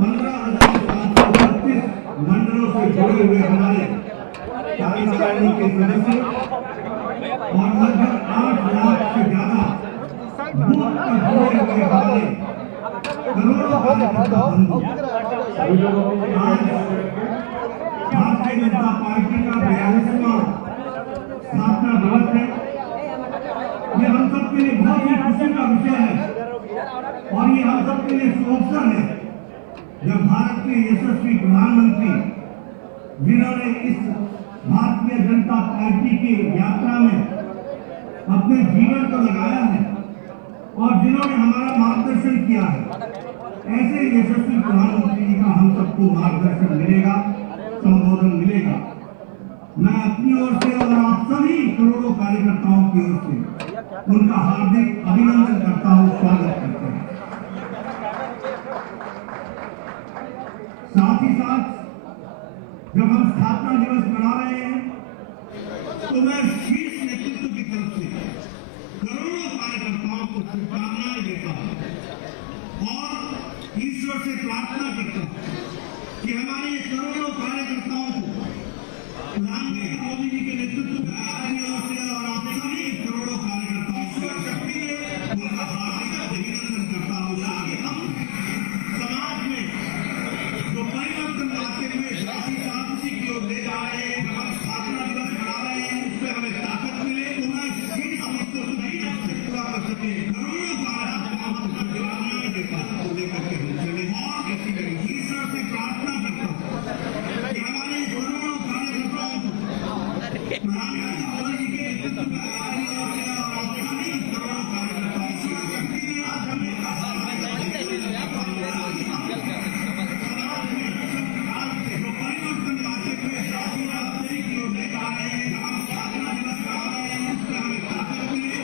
15,732 मंडलों से जुड़े हुए हमारे कार्यकारिणी के सदस्य और लगभग 8 लाख से ज्यादा बूथ पर जुड़े हुए हमारे करोड़ों कार्यकर्ता बंधु आज भारतीय जनता पार्टी का 42वां स्थापना दिवस है। ये हम सब के लिए बहुत ही खुशी का विषय है और ये हम सब के लिए सुअवसर है जब भारत के यशस्वी प्रधानमंत्री, जिन्होंने इस भारतीय जनता पार्टी की यात्रा में अपने जीवन को लगाया है और जिन्होंने हमारा मार्गदर्शन किया है, ऐसे यशस्वी प्रधानमंत्री जी का हम सबको मार्गदर्शन मिलेगा, संबोधन मिलेगा। मैं अपनी ओर से और आप सभी करोड़ों कार्यकर्ताओं की ओर से उनका हार्दिक अभिनंदन करता हूं, स्वागत करता हूं। साथ ही साथ जब हम स्थापना दिवस मना रहे हैं तो मैं शीर्ष नेतृत्व की तरफ से करोड़ों कार्यकर्ताओं को शुभकामनाएं देता हूं और ईश्वर से प्रार्थना करता हूं कि हमारे करोड़ों कार्यकर्ताओं को प्रधानमंत्री मोदी जी के नेतृत्व में और आप सभी करोड़ों कार्यकर्ताओं को शक्ति दे, उनका हार्दिक अभिनंदन करता हूं। हम समाज में जो परिवर्तन लाते हुए साथी साथी की ओर ले जा रहे हैं, हम स्थापना दिवस मना रहे हैं, उसमें हमें ताकत मिले तो मैं हम इसको नहीं रख सकते, पूरा कर सके। करोड़ों कार्यकर्ताओं को शुभकामनाएं देता हूं, लेकर के हम चले और ऐसी करें। ईश्वर से प्रार्थना करता हूं कि हमारे करोड़ों कार्यकर्ताओं को प्रधानमंत्री मोदी जी के नेतृत्व में और आप सभी करोड़ों कार्यकर्ताओं को शक्ति दे। आज हमें परिवर्तन लाते हुए साथी रास्ते की ओर ले जा रहे हैं, हम स्थापना दिवस मना रहे हैं, उसमें हमें ताकत मिले।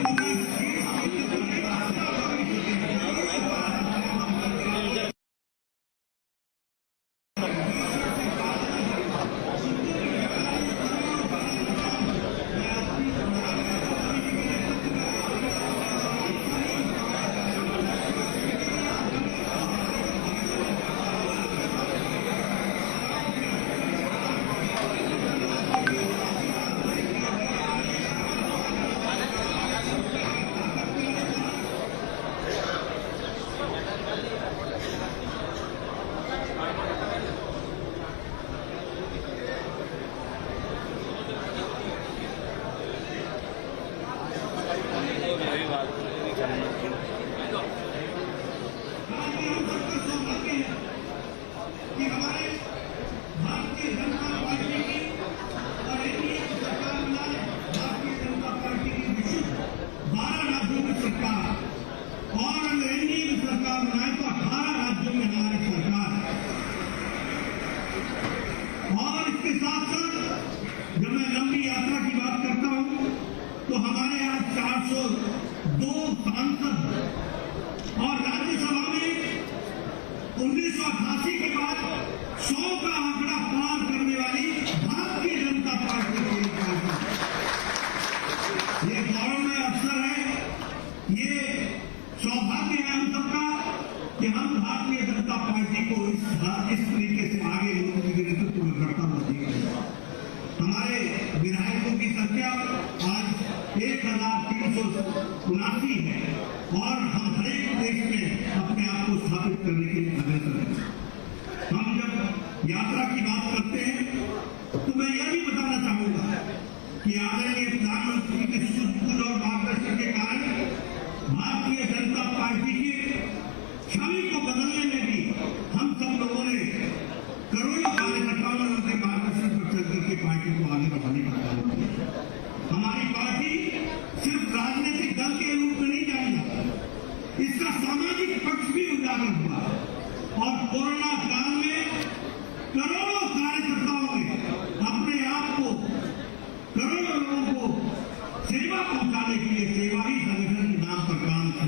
सेवा पहुंचाने के लिए सेवा ही संगठन के नाम पर काम किया।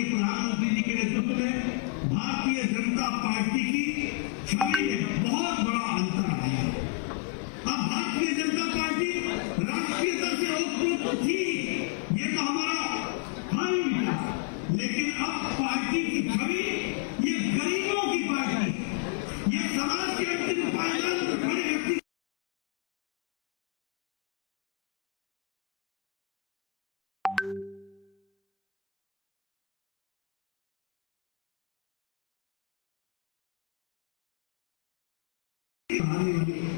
आदरणीय प्रधानमंत्री जी के नेतृत्व में भारतीय जनता पार्टी की छवि में बहुत बड़ा अंतर आया। अब भारतीय जनता पार्टी राष्ट्रीय स्तर से ओतप्रोत थी, ये तो हमारा था, लेकिन अब पार्टी की छवि ये गरीबों की पार्टी, ये समाज के अंतिम पायदान पर खड़े व्यक्ति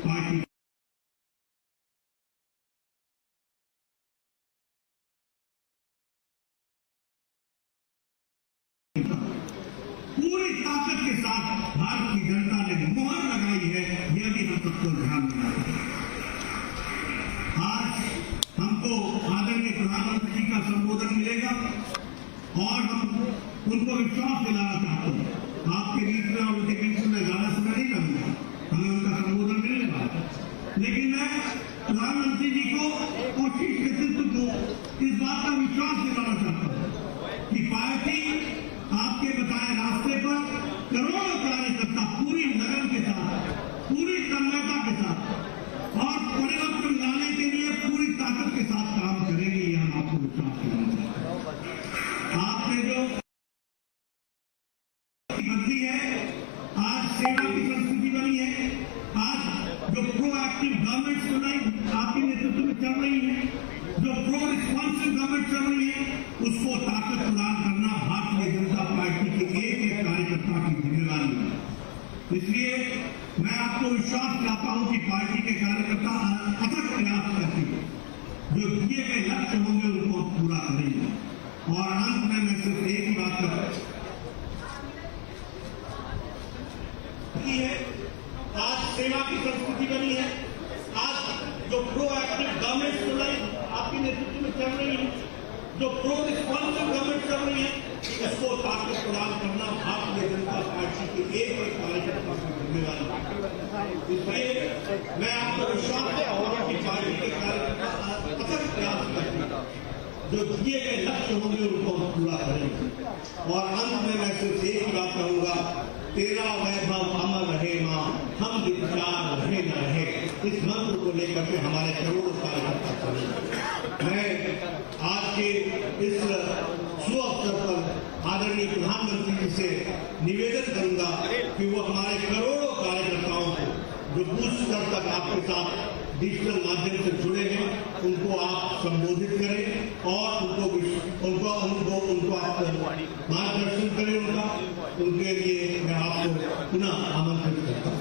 पार्टी पूरी ताकत के साथ भारतीय जनता ने मोहर लगाई है, यह भी हम सबको ध्यान में रखना है। आज हमको आदरणीय प्रधानमंत्री जी का संबोधन मिलेगा और हम उनको विश्वास दिलाना चाहते हैं। आपके बीच में और उनके बीच में ज्यादा समय नहीं लगूंगा, हमें उनका संबोधन मिलने वाला है। लेकिन मैं प्रधानमंत्री जी को और शीर्ष नेतृत्व को इस बात का विश्वास दिलाना चाहता हूँ कि पार्टी आपके बताए रास्ते पर करोड़ों कार्यकर्ता पूरी लगन के साथ, पूरी तन्मयता के साथ और परिवर्तन लाने के लिए पूरी ताकत के साथ काम करेंगे, यह हम आपको विश्वास दिलाना चाहते हैं। आपने जो बदली है, आज सेवा की संस्कृति बनी है, आज जो प्रोएक्टिव गवर्नमेंट चलाई आपके नेतृत्व में चल रही है, जो प्रो रिस्पॉन्सिव गवर्नमेंट चल रही है, उसको ताकत प्रदान करना भारतीय जनता पार्टी के एक एक कार्यकर्ता की जिम्मेदारी है। इसलिए मैं आपको विश्वास दिलाता हूं कि पार्टी के कार्यकर्ता अथक प्रयास करके जो दिए गए लक्ष्य होंगे उनको पूरा करेंगे। और अंत में मैं सिर्फ एक ही बात करता है, आज सेवा की संस्कृति बनी है, आज जो प्रोएक्टिव गवर्नमेंट चलाई आपके नेतृत्व में चल रही है, जो प्रो रिस्पॉन्सिव गवर्नमेंट चल रही है, इसको ताकत प्रदान करना भारतीय जनता पार्टी के एक एक कार्यकर्ता की जिम्मेदारी है। इसलिए मैं आपको विश्वास देता हूं कि पार्टी के कार्यकर्ता अथक प्रयास करके जो दिए गए लक्ष्य होंगे उनको हम पूरा करेंगे। और अंत में मैं सिर्फ एक ही बात कहूंगा, तेरा वैभव अमर रहे मां, हम विचार रहे न रहे, इस मंत्र को लेकर के हमारे करोड़ों कार्यकर्ता चले। मैं आज के इस शुभ अवसर पर आदरणीय प्रधानमंत्री जी से निवेदन करूंगा कि वो हमारे करोड़ों कार्यकर्ताओं को जो बूथ स्तर तक आपके साथ डिजिटल माध्यम से जुड़े हैं, उनको आप संबोधित करें और उनको आप मार्गदर्शन करें उनका। उनके लिए मैं आपको पुनः आमंत्रित करता हूँ।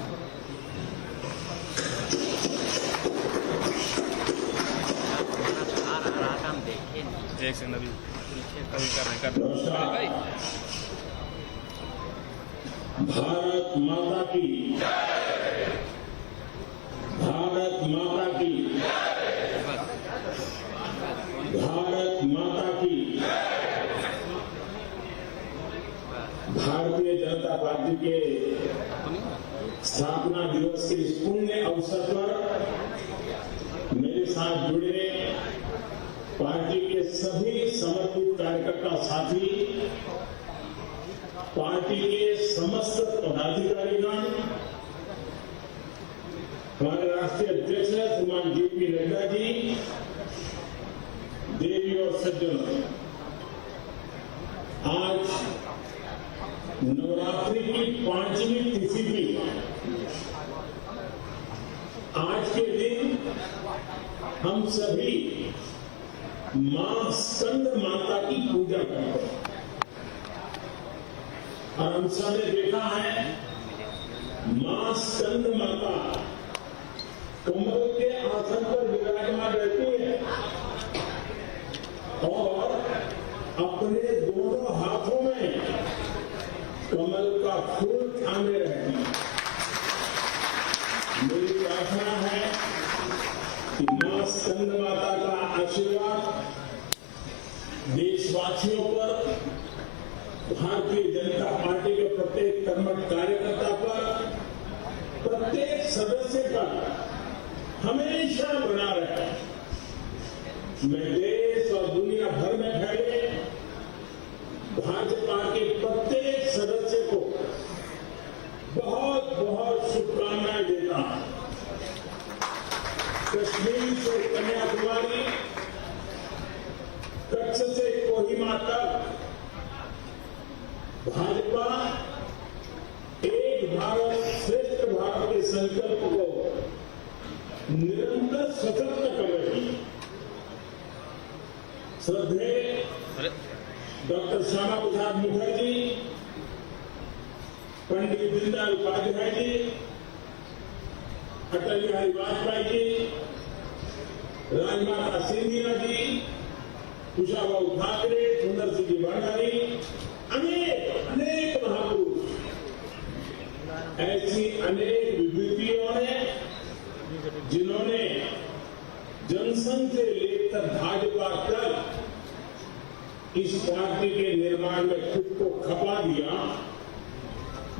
भारत माता की, भारत माता की, भारत माता की। भारतीय जनता पार्टी के स्थापना दिवस के इस पुण्य अवसर पर मेरे साथ जुड़े पार्टी के सभी समर्पित कार्यकर्ता साथी, पार्टी के समस्त पदाधिकारीगण, हमारे राष्ट्रीय अध्यक्ष श्रीमान जेपी नड्डा जी, देवी और सज्जनों, आज नवरात्रि की 5वीं तिथि भी, आज के दिन हम सभी मां स्कंद माता की पूजा करते हैं। और हम सबने देखा है मां स्कंद माता कमल के आसन पर विराजमान रहती है और अपने दोनों हाथों में कमल का फूल थामे रहती है। मेरी प्रार्थना है कि मां स्कंद माता का आशीर्वाद देशवासियों पर, भारतीय जनता पार्टी के प्रत्येक कर्मठ कार्यकर्ता पर, प्रत्येक सदस्य पर हमेशा बना रहे। मैं देश और दुनिया भर में फैले भाजपा के प्रत्येक सदस्य को बहुत बहुत शुभकामनाएं देता हूं। कश्मीर से कन्याकुमारी, कच्छ से कोहिमा तक भाजपा एक भारत श्रेष्ठ भारत के संकल्प को निरंतर सशक्त कर रही है। श्रद्धेय डॉक्टर श्यामा प्रसाद मुखर्जी, पंडित दीनदयाल उपाध्याय जी, अटल बिहारी वाजपेयी जी, राजमाता सिंधिया जी, कुशाभाऊ ठाकरे, सुंदर सिंह जी भंडारी, अनेक महापुरुष, ऐसी अनेक विभूतियों ने जिन्होंने जनसंघ से लेकर भाजपा तक इस पार्टी के निर्माण में खुद को खपा दिया,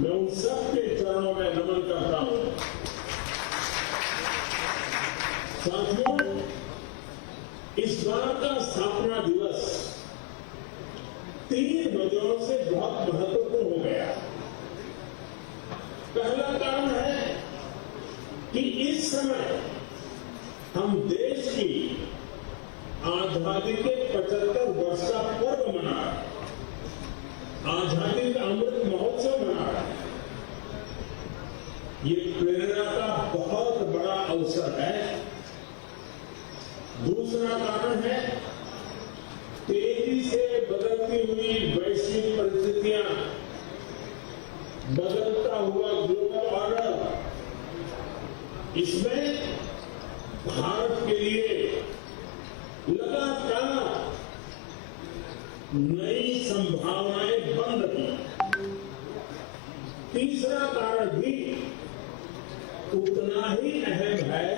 मैं उन सबके चरणों में नमन करता हूं। साथियों, इस बार का स्थापना दिवस 3 वजहों से बहुत महत्वपूर्ण हो गया। पहला कारण है कि इस समय हम देश की आजादी के 75 वर्ष का पर्व मना रहे हैं, आजादी का अमृत महोत्सव मना रहे हैं। ये प्रेरणा का बहुत बड़ा अवसर है। दूसरा कारण है तेजी से बदलती हुई वैश्विक परिस्थितियां, बदलता हुआ ग्लोबल ऑर्डर, इसमें भारत के लिए लगातार नई संभावनाएं बन रही हैं। तीसरा कारण भी उतना ही अहम है।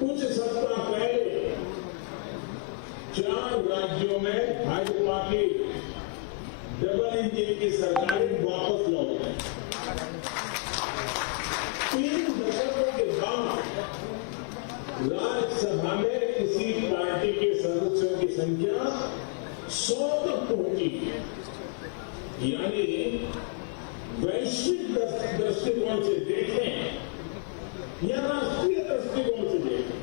कुछ सप्ताह पहले 4 राज्यों में भाजपा की डबल इंजन की सरकार वापस लौट गई। 3 दशकों के बाद राज्यसभा में किसी पार्टी के सदस्यों की संख्या 100 तक पहुंची, यानी वैश्विक दृष्टिकोण से देखें या राष्ट्रीय दृष्टिकोण से देखें,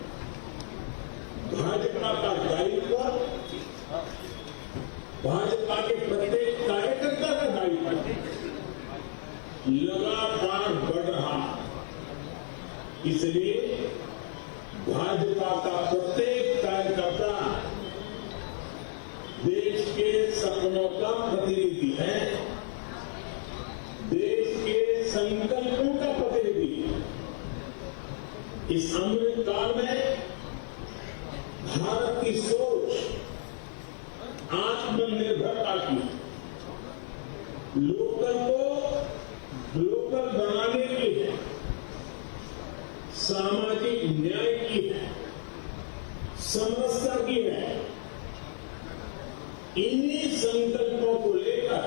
भाजपा का दायित्व, भाजपा के प्रत्येक कार्यकर्ता का दायित्व लगातार बढ़ रहा है। इसलिए भाजपा का प्रत्येक कार्यकर्ता देश के सपनों का प्रतिनिधि है, देश के संकल्पों का प्रतिनिधि है। इस अमृत काल में भारत की सोच आत्मनिर्भरता की, लोकल को ग्लोबल बनाने की है, सामाजिक न्याय की है, समरसता की है। इन्हीं संकल्पों को लेकर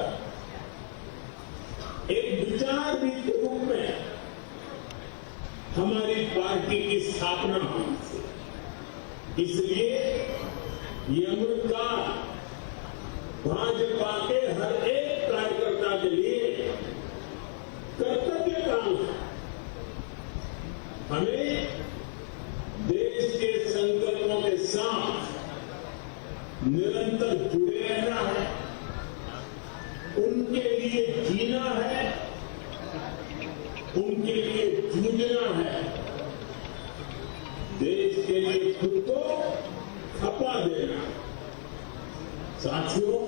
एक विचारविद के रूप में हमारी पार्टी की स्थापना हुई। इसलिए ये अमृत काल भाजपा के हर एक कार्यकर्ता के लिए कर्तव्य काल है। हमें देश के संकल्पों के साथ निरंतर जुड़े रहना है, उनके लिए जीना है, उनके लिए जूझना है, देश के लिए खुद को खपा देना। साथियों,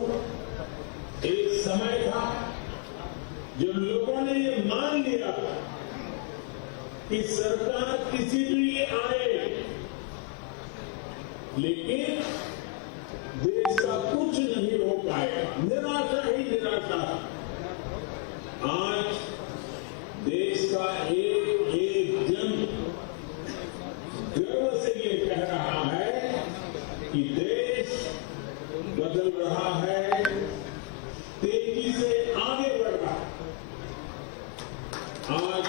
एक समय था जब लोगों ने ये मान लिया कि सरकार किसी भी लिए आए, लेकिन देश का कुछ नहीं हो पाएगा, निराशा ही निराशा। आज देश का एक एक जन गर्व से ये कह रहा है कि देश बदल रहा है, तेजी से आगे बढ़ रहा है। आज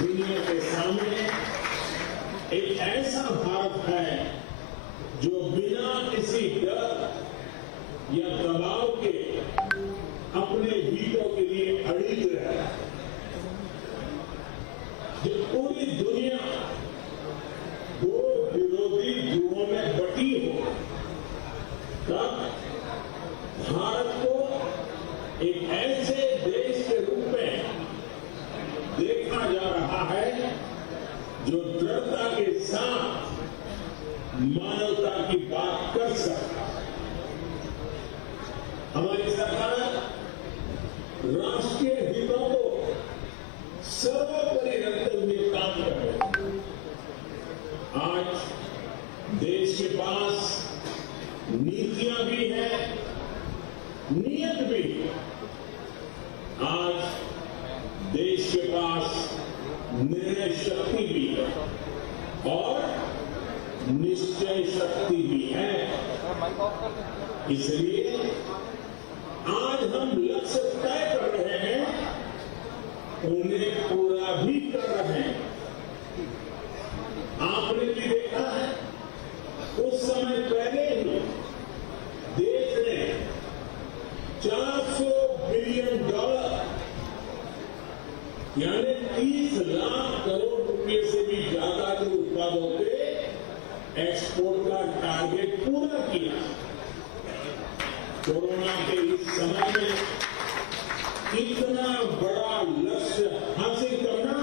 दुनिया के सामने एक ऐसा भारत है जो बिना किसी डर, या दबाव के अपने वीटो के लिए अड़िग रहे। जब पूरी दुनिया दो विरोधी ध्रुवों में बटी हो, तब भारत को एक ऐसे देश के रूप में देखा जा रहा है जो दृढ़ता के साथ मानवता की बात कर सकता है। हमारी सरकार राष्ट्रीय हितों को सर्वोपरि रखते हुए काम कर रही है। आज देश के पास नीतियां भी हैं, नियत भी है। आज देश के पास निर्णय शक्ति भी है और निश्चय शक्ति भी है। इसलिए आज हम लक्ष्य तय कर रहे हैं, उन्हें पूरा भी कर रहे हैं। आपने भी देखा है, कुछ समय पहले ही देश ने $400 बिलियन यानी 30 लाख करोड़ रुपए से भी ज्यादा के उत्पादों के एक्सपोर्ट का टारगेट पूरा किया। कोरोना के इस समय में इतना बड़ा लक्ष्य हासिल करना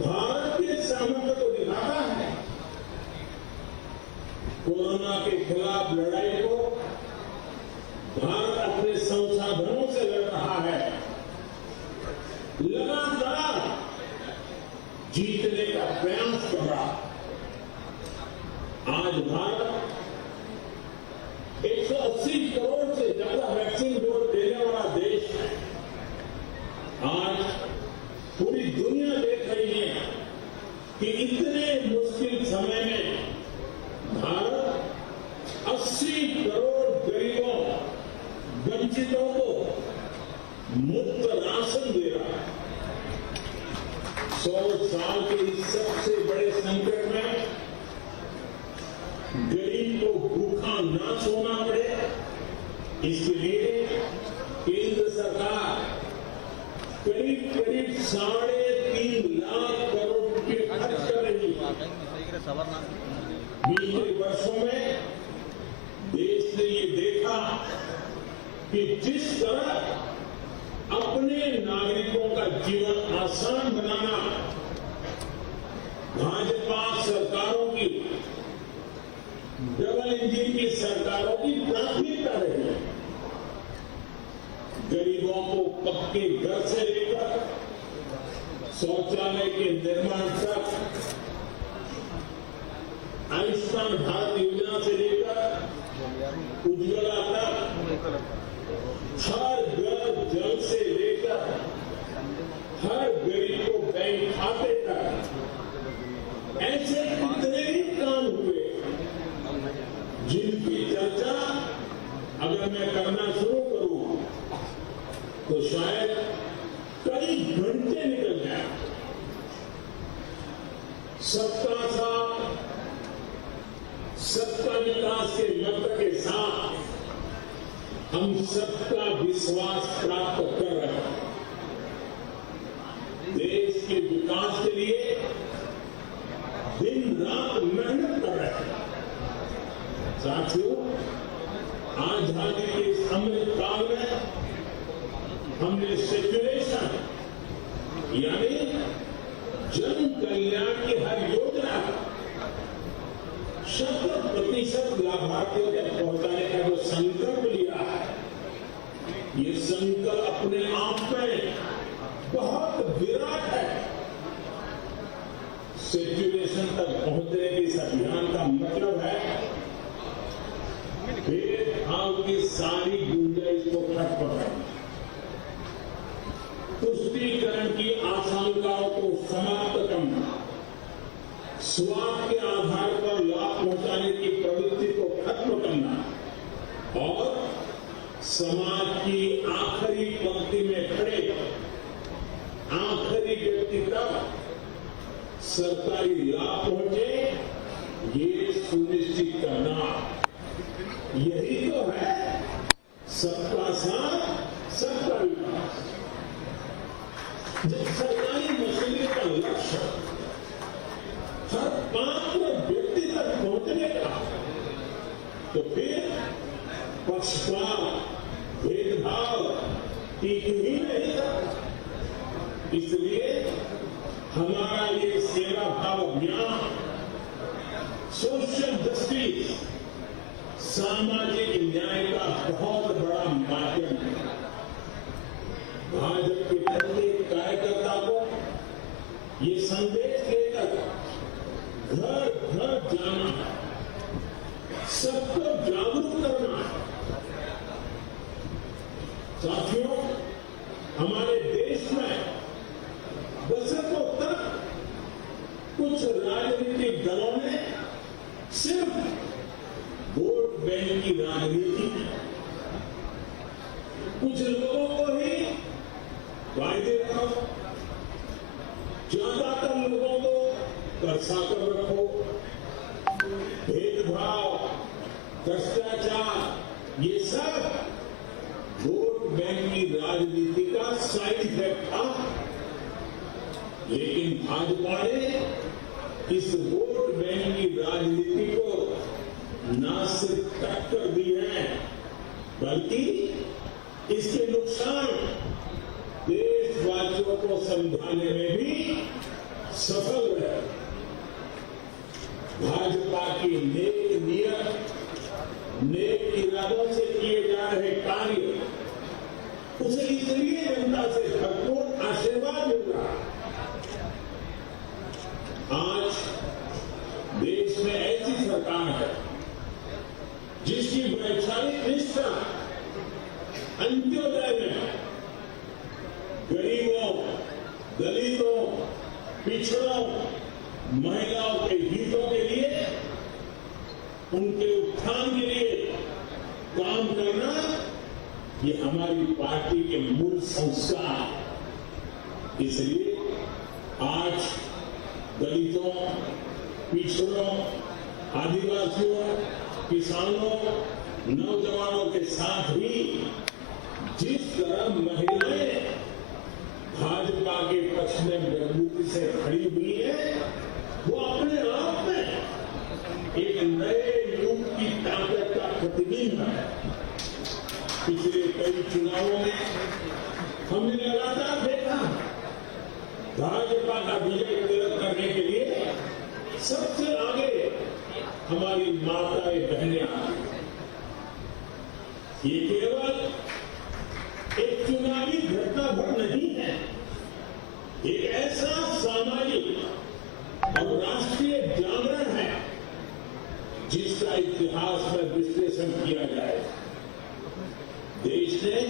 भारत के सामर्थ्य को दिखाता है। कोरोना के खिलाफ लड़ाई को भारत अपने संसाधनों से लड़ रहा है, लगातार जीतने का प्रयास कर रहा है। आज भारत 180 करोड़ से ज्यादा वैक्सीन डोज देने वाला देश है। आज पूरी दुनिया देख रही है कि इतने मुश्किल समय में भारत 80 करोड़ गरीबों, वंचितों को मुफ्त राशन दे रहा है। 100 साल के इस सबसे बड़े संकट में गरीब को भूखा ना सोना पड़े, इसके लिए केंद्र सरकार करीब 3.5 लाख करोड़ रुपए खर्च कर रही है। बीते वर्षों में देश ने ये देखा कि जिस तरह अपने नागरिकों का जीवन आसान बनाना भाजपा सरकारों की, डबल इंजन की सरकारों की प्राथमिकता रही है। गरीबों को पक्के घर से लेकर शौचालय के निर्माण तक, आयुष्मान भारत योजना से लेकर उज्ज्वला तक, हर घर जल से लेकर हर गरीब को बैंक खाते तक, ऐसे कितने ही काम हुए जिनकी चर्चा अगर मैं करना शुरू करूं तो शायद कई घंटे निकल जाए। सबका साथ, सबका विकास के मंत्र के साथ हम सबका विश्वास प्राप्त कर रहे हैं। देश के विकास के लिए दिन रात मेहनत कर रहे हैं। साथियों, आजादी के इस अमृत काल में हमने सेक्युलेशन यानी जन कल्याण की हर योजना 100% लाभार्थियों तक पहुंचाने का जो संकल्प लिया है, ये संकल्प अपने आप में बहुत विराट है। सेक्युलेशन तक पहुंचने के इस अभियान का मतलब है भेदभाव की सारी गुंजाइश को खत्म करना, तुष्टीकरण की आशंकाओं को समाप्त करना, स्वार्थ के आधार पर लाभ पहुंचाने की प्रवृत्ति को खत्म करना और समाज की आखिरी पंक्ति में खड़े आखिरी व्यक्ति तक सरकारी लाभ पहुंचे, ये सुनिश्चित करना, यही तो पक्षपात, भेदभाव ठीक ही नहीं था। इसलिए हमारा ये सेवा भाव अभियान सोशल जस्टिस, सामाजिक न्याय का बहुत बड़ा माध्यम है। भाजपा के प्रत्येक कार्यकर्ता को ये संदेश लेकर घर घर जाना, सबको जागरूक करना। साथियों, हमारे देश में दशकों तक कुछ राजनीतिक दलों ने सिर्फ वोट बैंक की राजनीति, कुछ लोगों को ही वायदे रखो, ज्यादातर लोगों को तरसा कर रखो, भेदभाव, भ्रष्टाचार, ये सब वोट बैंक की राजनीति का साइड इफेक्ट था। लेकिन भाजपा ने इस वोट बैंक की राजनीति को न सिर्फ टक्कर दी है, बल्कि इसके नुकसान देशवासियों को समझाने में भी सफल रहे। भाजपा की नेक नियत, नेक इरादों से किए जा रहे कार्य, उसे इसलिए जनता से भरपूर आशीर्वाद मिल रहा है। आज देश में ऐसी सरकार है जिसकी वैचारिक निष्ठा अंत्योदय में गरीबों, दलितों, पिछड़ों, महिलाओं के हितों के लिए, उनके उत्थान के लिए काम करना, ये हमारी पार्टी के मूल संस्कार। इसलिए आज दलितों, पिछड़ों, आदिवासियों, किसानों, नौजवानों के साथ भी जिस तरह महिलाएं भाजपा के पक्ष में मजबूती से खड़ी हुई है, वो अपने आप में एक नए युग की ताकत का प्रतिबिंब है। पिछले कई चुनावों में हमने लगातार देखा, भाजपा का विजय तिलक करने के लिए सबसे आगे हमारी माताएं, बहनें आती। ये केवल एक चुनावी घटना भर नहीं है, एक ऐसा सामाजिक और राष्ट्रीय जागरण है जिसका इतिहास में विश्लेषण किया जाए। देश ने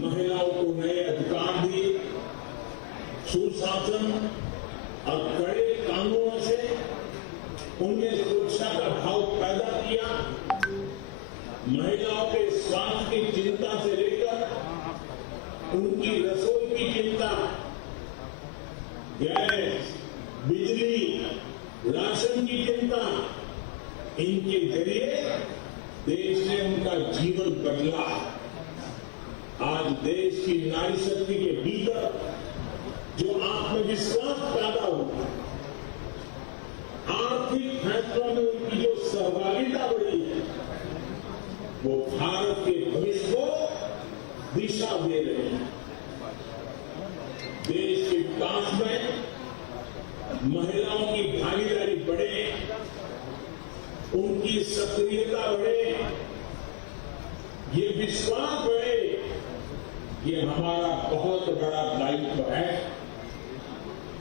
महिलाओं को नए अधिकार दिए, सुशासन और कड़े कानूनों से उनमें सुरक्षा का भाव पैदा किया। महिलाओं के स्वास्थ्य की चिंता से लेकर उनकी रसोई की चिंता, गैस, बिजली, राशन की चिंता, इनके जरिए देश ने उनका जीवन बदला। आज देश की नारी शक्ति के भीतर जो आत्मविश्वास पैदा हुआ, आर्थिक फैसलों में उनकी जो सहभागिता बढ़ी है, वो भारत के भविष्य को दिशा दे रहे हैं। देश के विकास में महिलाओं की भागीदारी बढ़े, उनकी सक्रियता बढ़े, ये विश्वास बढ़े, ये हमारा बहुत बड़ा दायित्व है।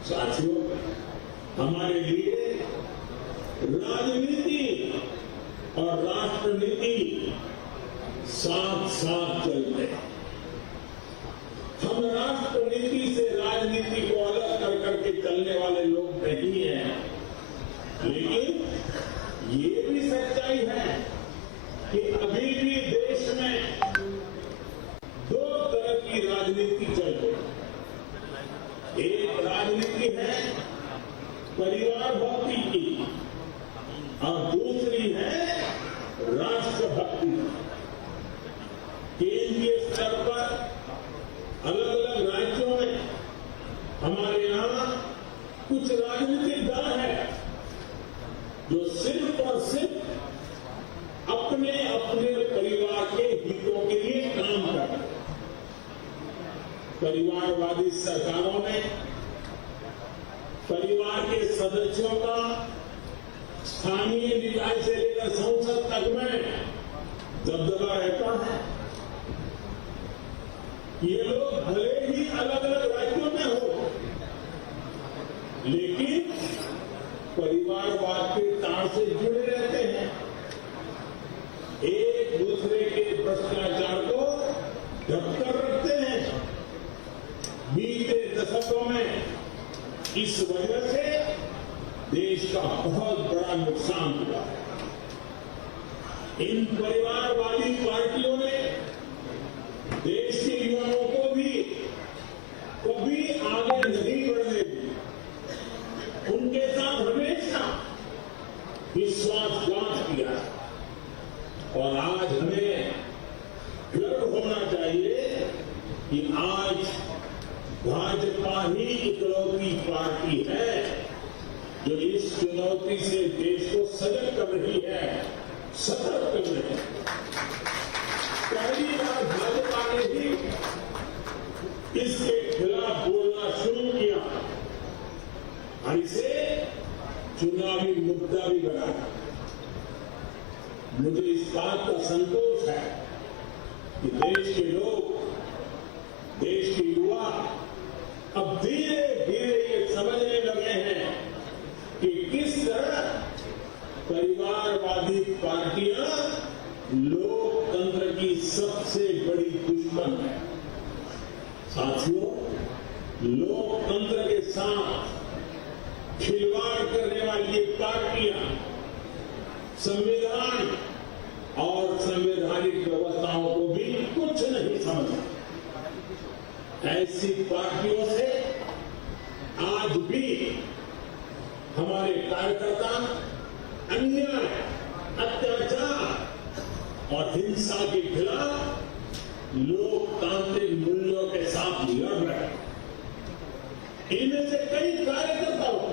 साथियों, हमारे लिए राजनीति और राष्ट्रनीति साथ साथ चलते हैं। हम राष्ट्रनीति से राजनीति को अलग कर करके चलने वाले लोग नहीं हैं, लेकिन ये भी सच्चाई है कि अभी भी देश में दो तरह की राजनीति चल रही है। एक राजनीति है परिवार भक्ति की और दूसरी है राष्ट्रभक्ति। केंद्रीय स्तर पर अलग अलग राज्यों में हमारे यहां कुछ राजनीतिक दल है जो सिर्फ और सिर्फ अपने अपने परिवार परिवारवादी सरकारों में परिवार के सदस्यों का स्थानीय निकाय से लेकर संसद तक में दबदबा रहता है। ये लोग भले ही अलग अलग राज्यों में हो, लेकिन परिवारवाद के तार से जुड़े रहते हैं। एक दूसरे के भ्रष्टाचार को ढककर रखते हैं। बीते दशकों में इस वजह से देश का बहुत बड़ा नुकसान हुआ है। इन परिवारवादी पार्टियों ने देश के युवाओं को भी कभी आगे नहीं बढ़ने दी। उनके साथ हमेशा विश्वासघात किया और आज हमें गर्व होना चाहिए कि आज भाजपा ही इकलौती पार्टी है जो इस चुनौती से देश को सजग कर रही है, सतर्क कर रही है। पहली बार भाजपा ने ही इसके खिलाफ बोलना शुरू किया और इसे चुनावी मुद्दा भी बनाया। मुझे इस बात का संतोष है कि देश के लोग, देश के युवा अब धीरे धीरे ये समझने लगे हैं कि किस तरह परिवारवादी पार्टियां लोकतंत्र की सबसे बड़ी दुश्मन है। साथियों, लोकतंत्र के साथ खिलवाड़ करने वाली ये पार्टियां संविधान और संवैधानिक व्यवस्थाओं को भी कुछ नहीं समझती। ऐसी पार्टियों से आज भी हमारे कार्यकर्ता अन्याय, अत्याचार और हिंसा के खिलाफ लोकतांत्रिक मूल्यों के साथ लड़ रहे हैं। इनमें से कई कार्यकर्ताओं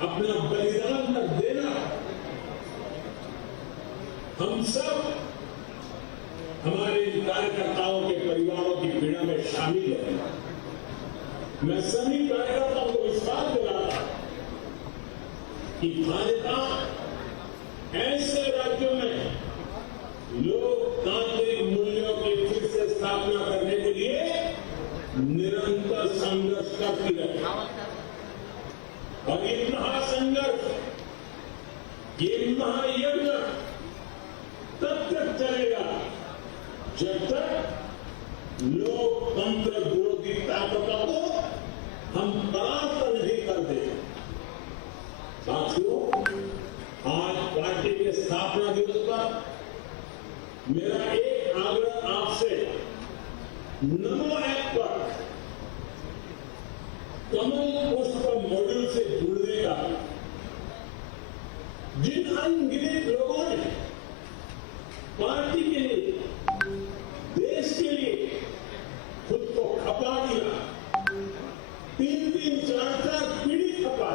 अपना बलिदान तक देना। हम सब हमारे कार्यकर्ताओं के परिवारों की पीड़ा में शामिल हैं। मैं सभी कार्यकर्ताओं को विश्वास दिलाता कि भाजपा ऐसे राज्यों में लोकतांत्रिक मूल्यों की फिर से स्थापना करने के लिए निरंतर संघर्ष करती रहेगी। और ये महासंघर्ष, ये महायज्ञ तब तक चलेगा जब तक लोकतंत्र विरोधी ताकतों को हम परास्त नहीं कर दें। साथियों, आज पार्टी के स्थापना दिवस पर मेरा एक आग्रह आपसे, नमो ऐप पर कमल पुष्प मॉड्यूल से जुड़ने का। जिन अनगिनत लोगों ने पार्टी के लिए, देश के लिए खुद को खपा दिया, 3-3, 4-4 पीढ़ी खपा,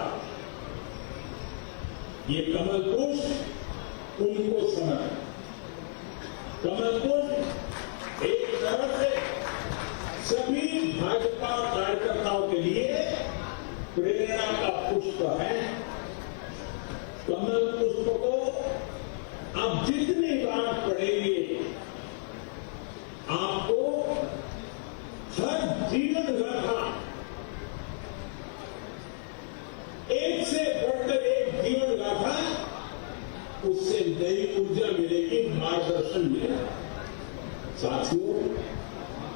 ये कमल पुष्प उनको समझ। कमल पुष्प एक तरह से सभी भाजपा कार्यकर्ताओं के लिए प्रेरणा का पुष्प है। कमल पुष्प को आप जितनी बार पढ़ेंगे, आपको हर जीवन गाथा एक से बढ़कर एक जीवन गाथा, उससे नई ऊर्जा मिलेगी, मार्गदर्शन मिलेगा। साथियों,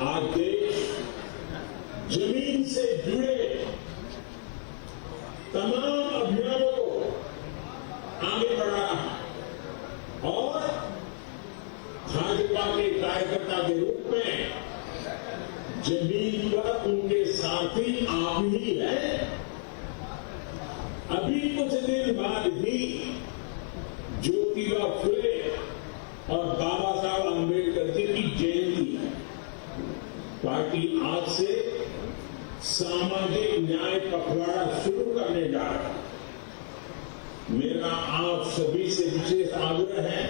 आज देश जमीन से जुड़े तमाम अभियानों को आगे बढ़ा रहा है और भाजपा के कार्यकर्ता के रूप में जमीन पर उनके साथी आप ही हैं। अभी कुछ दिन बाद ही ज्योतिबा फुले और बाबा साहब आंबेडकर जी की जयंती है। पार्टी आज से सामाजिक न्याय पखवाड़ा शुरू करने जा रहा है। मेरा आप सभी से विशेष आग्रह है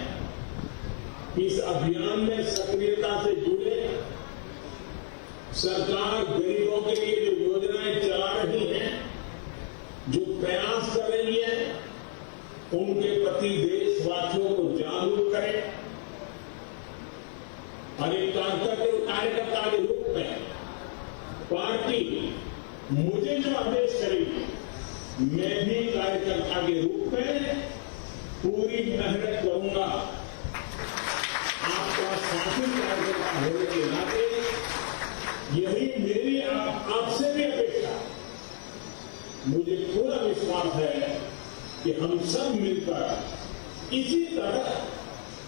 कि इस अभियान में सक्रियता से जुड़े, सरकार गरीबों के लिए जो योजनाएं चला रही है, जो प्रयास कर रही है, उनके प्रति देशवासियों को जागरूक करें और एक कार्यकर्ता के रूप में पार्टी मुझे जो आदेश करेगी, मैं भी कार्यकर्ता के रूप में पूरी मेहनत करूंगा। आपका साथी कार्यकर्ता होने के नाते यही मेरी आपसे भी अपेक्षा। मुझे पूरा विश्वास है कि हम सब मिलकर इसी तरह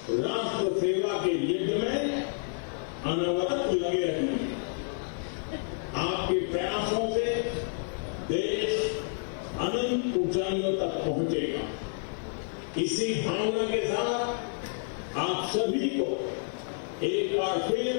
राष्ट्र सेवा के यज्ञ में अनवरत लगे रहेंगे। आपके प्रयासों से देश अनंत ऊंचाइयों तक पहुंचेगा। इसी भावना के साथ आप सभी को एक बार फिर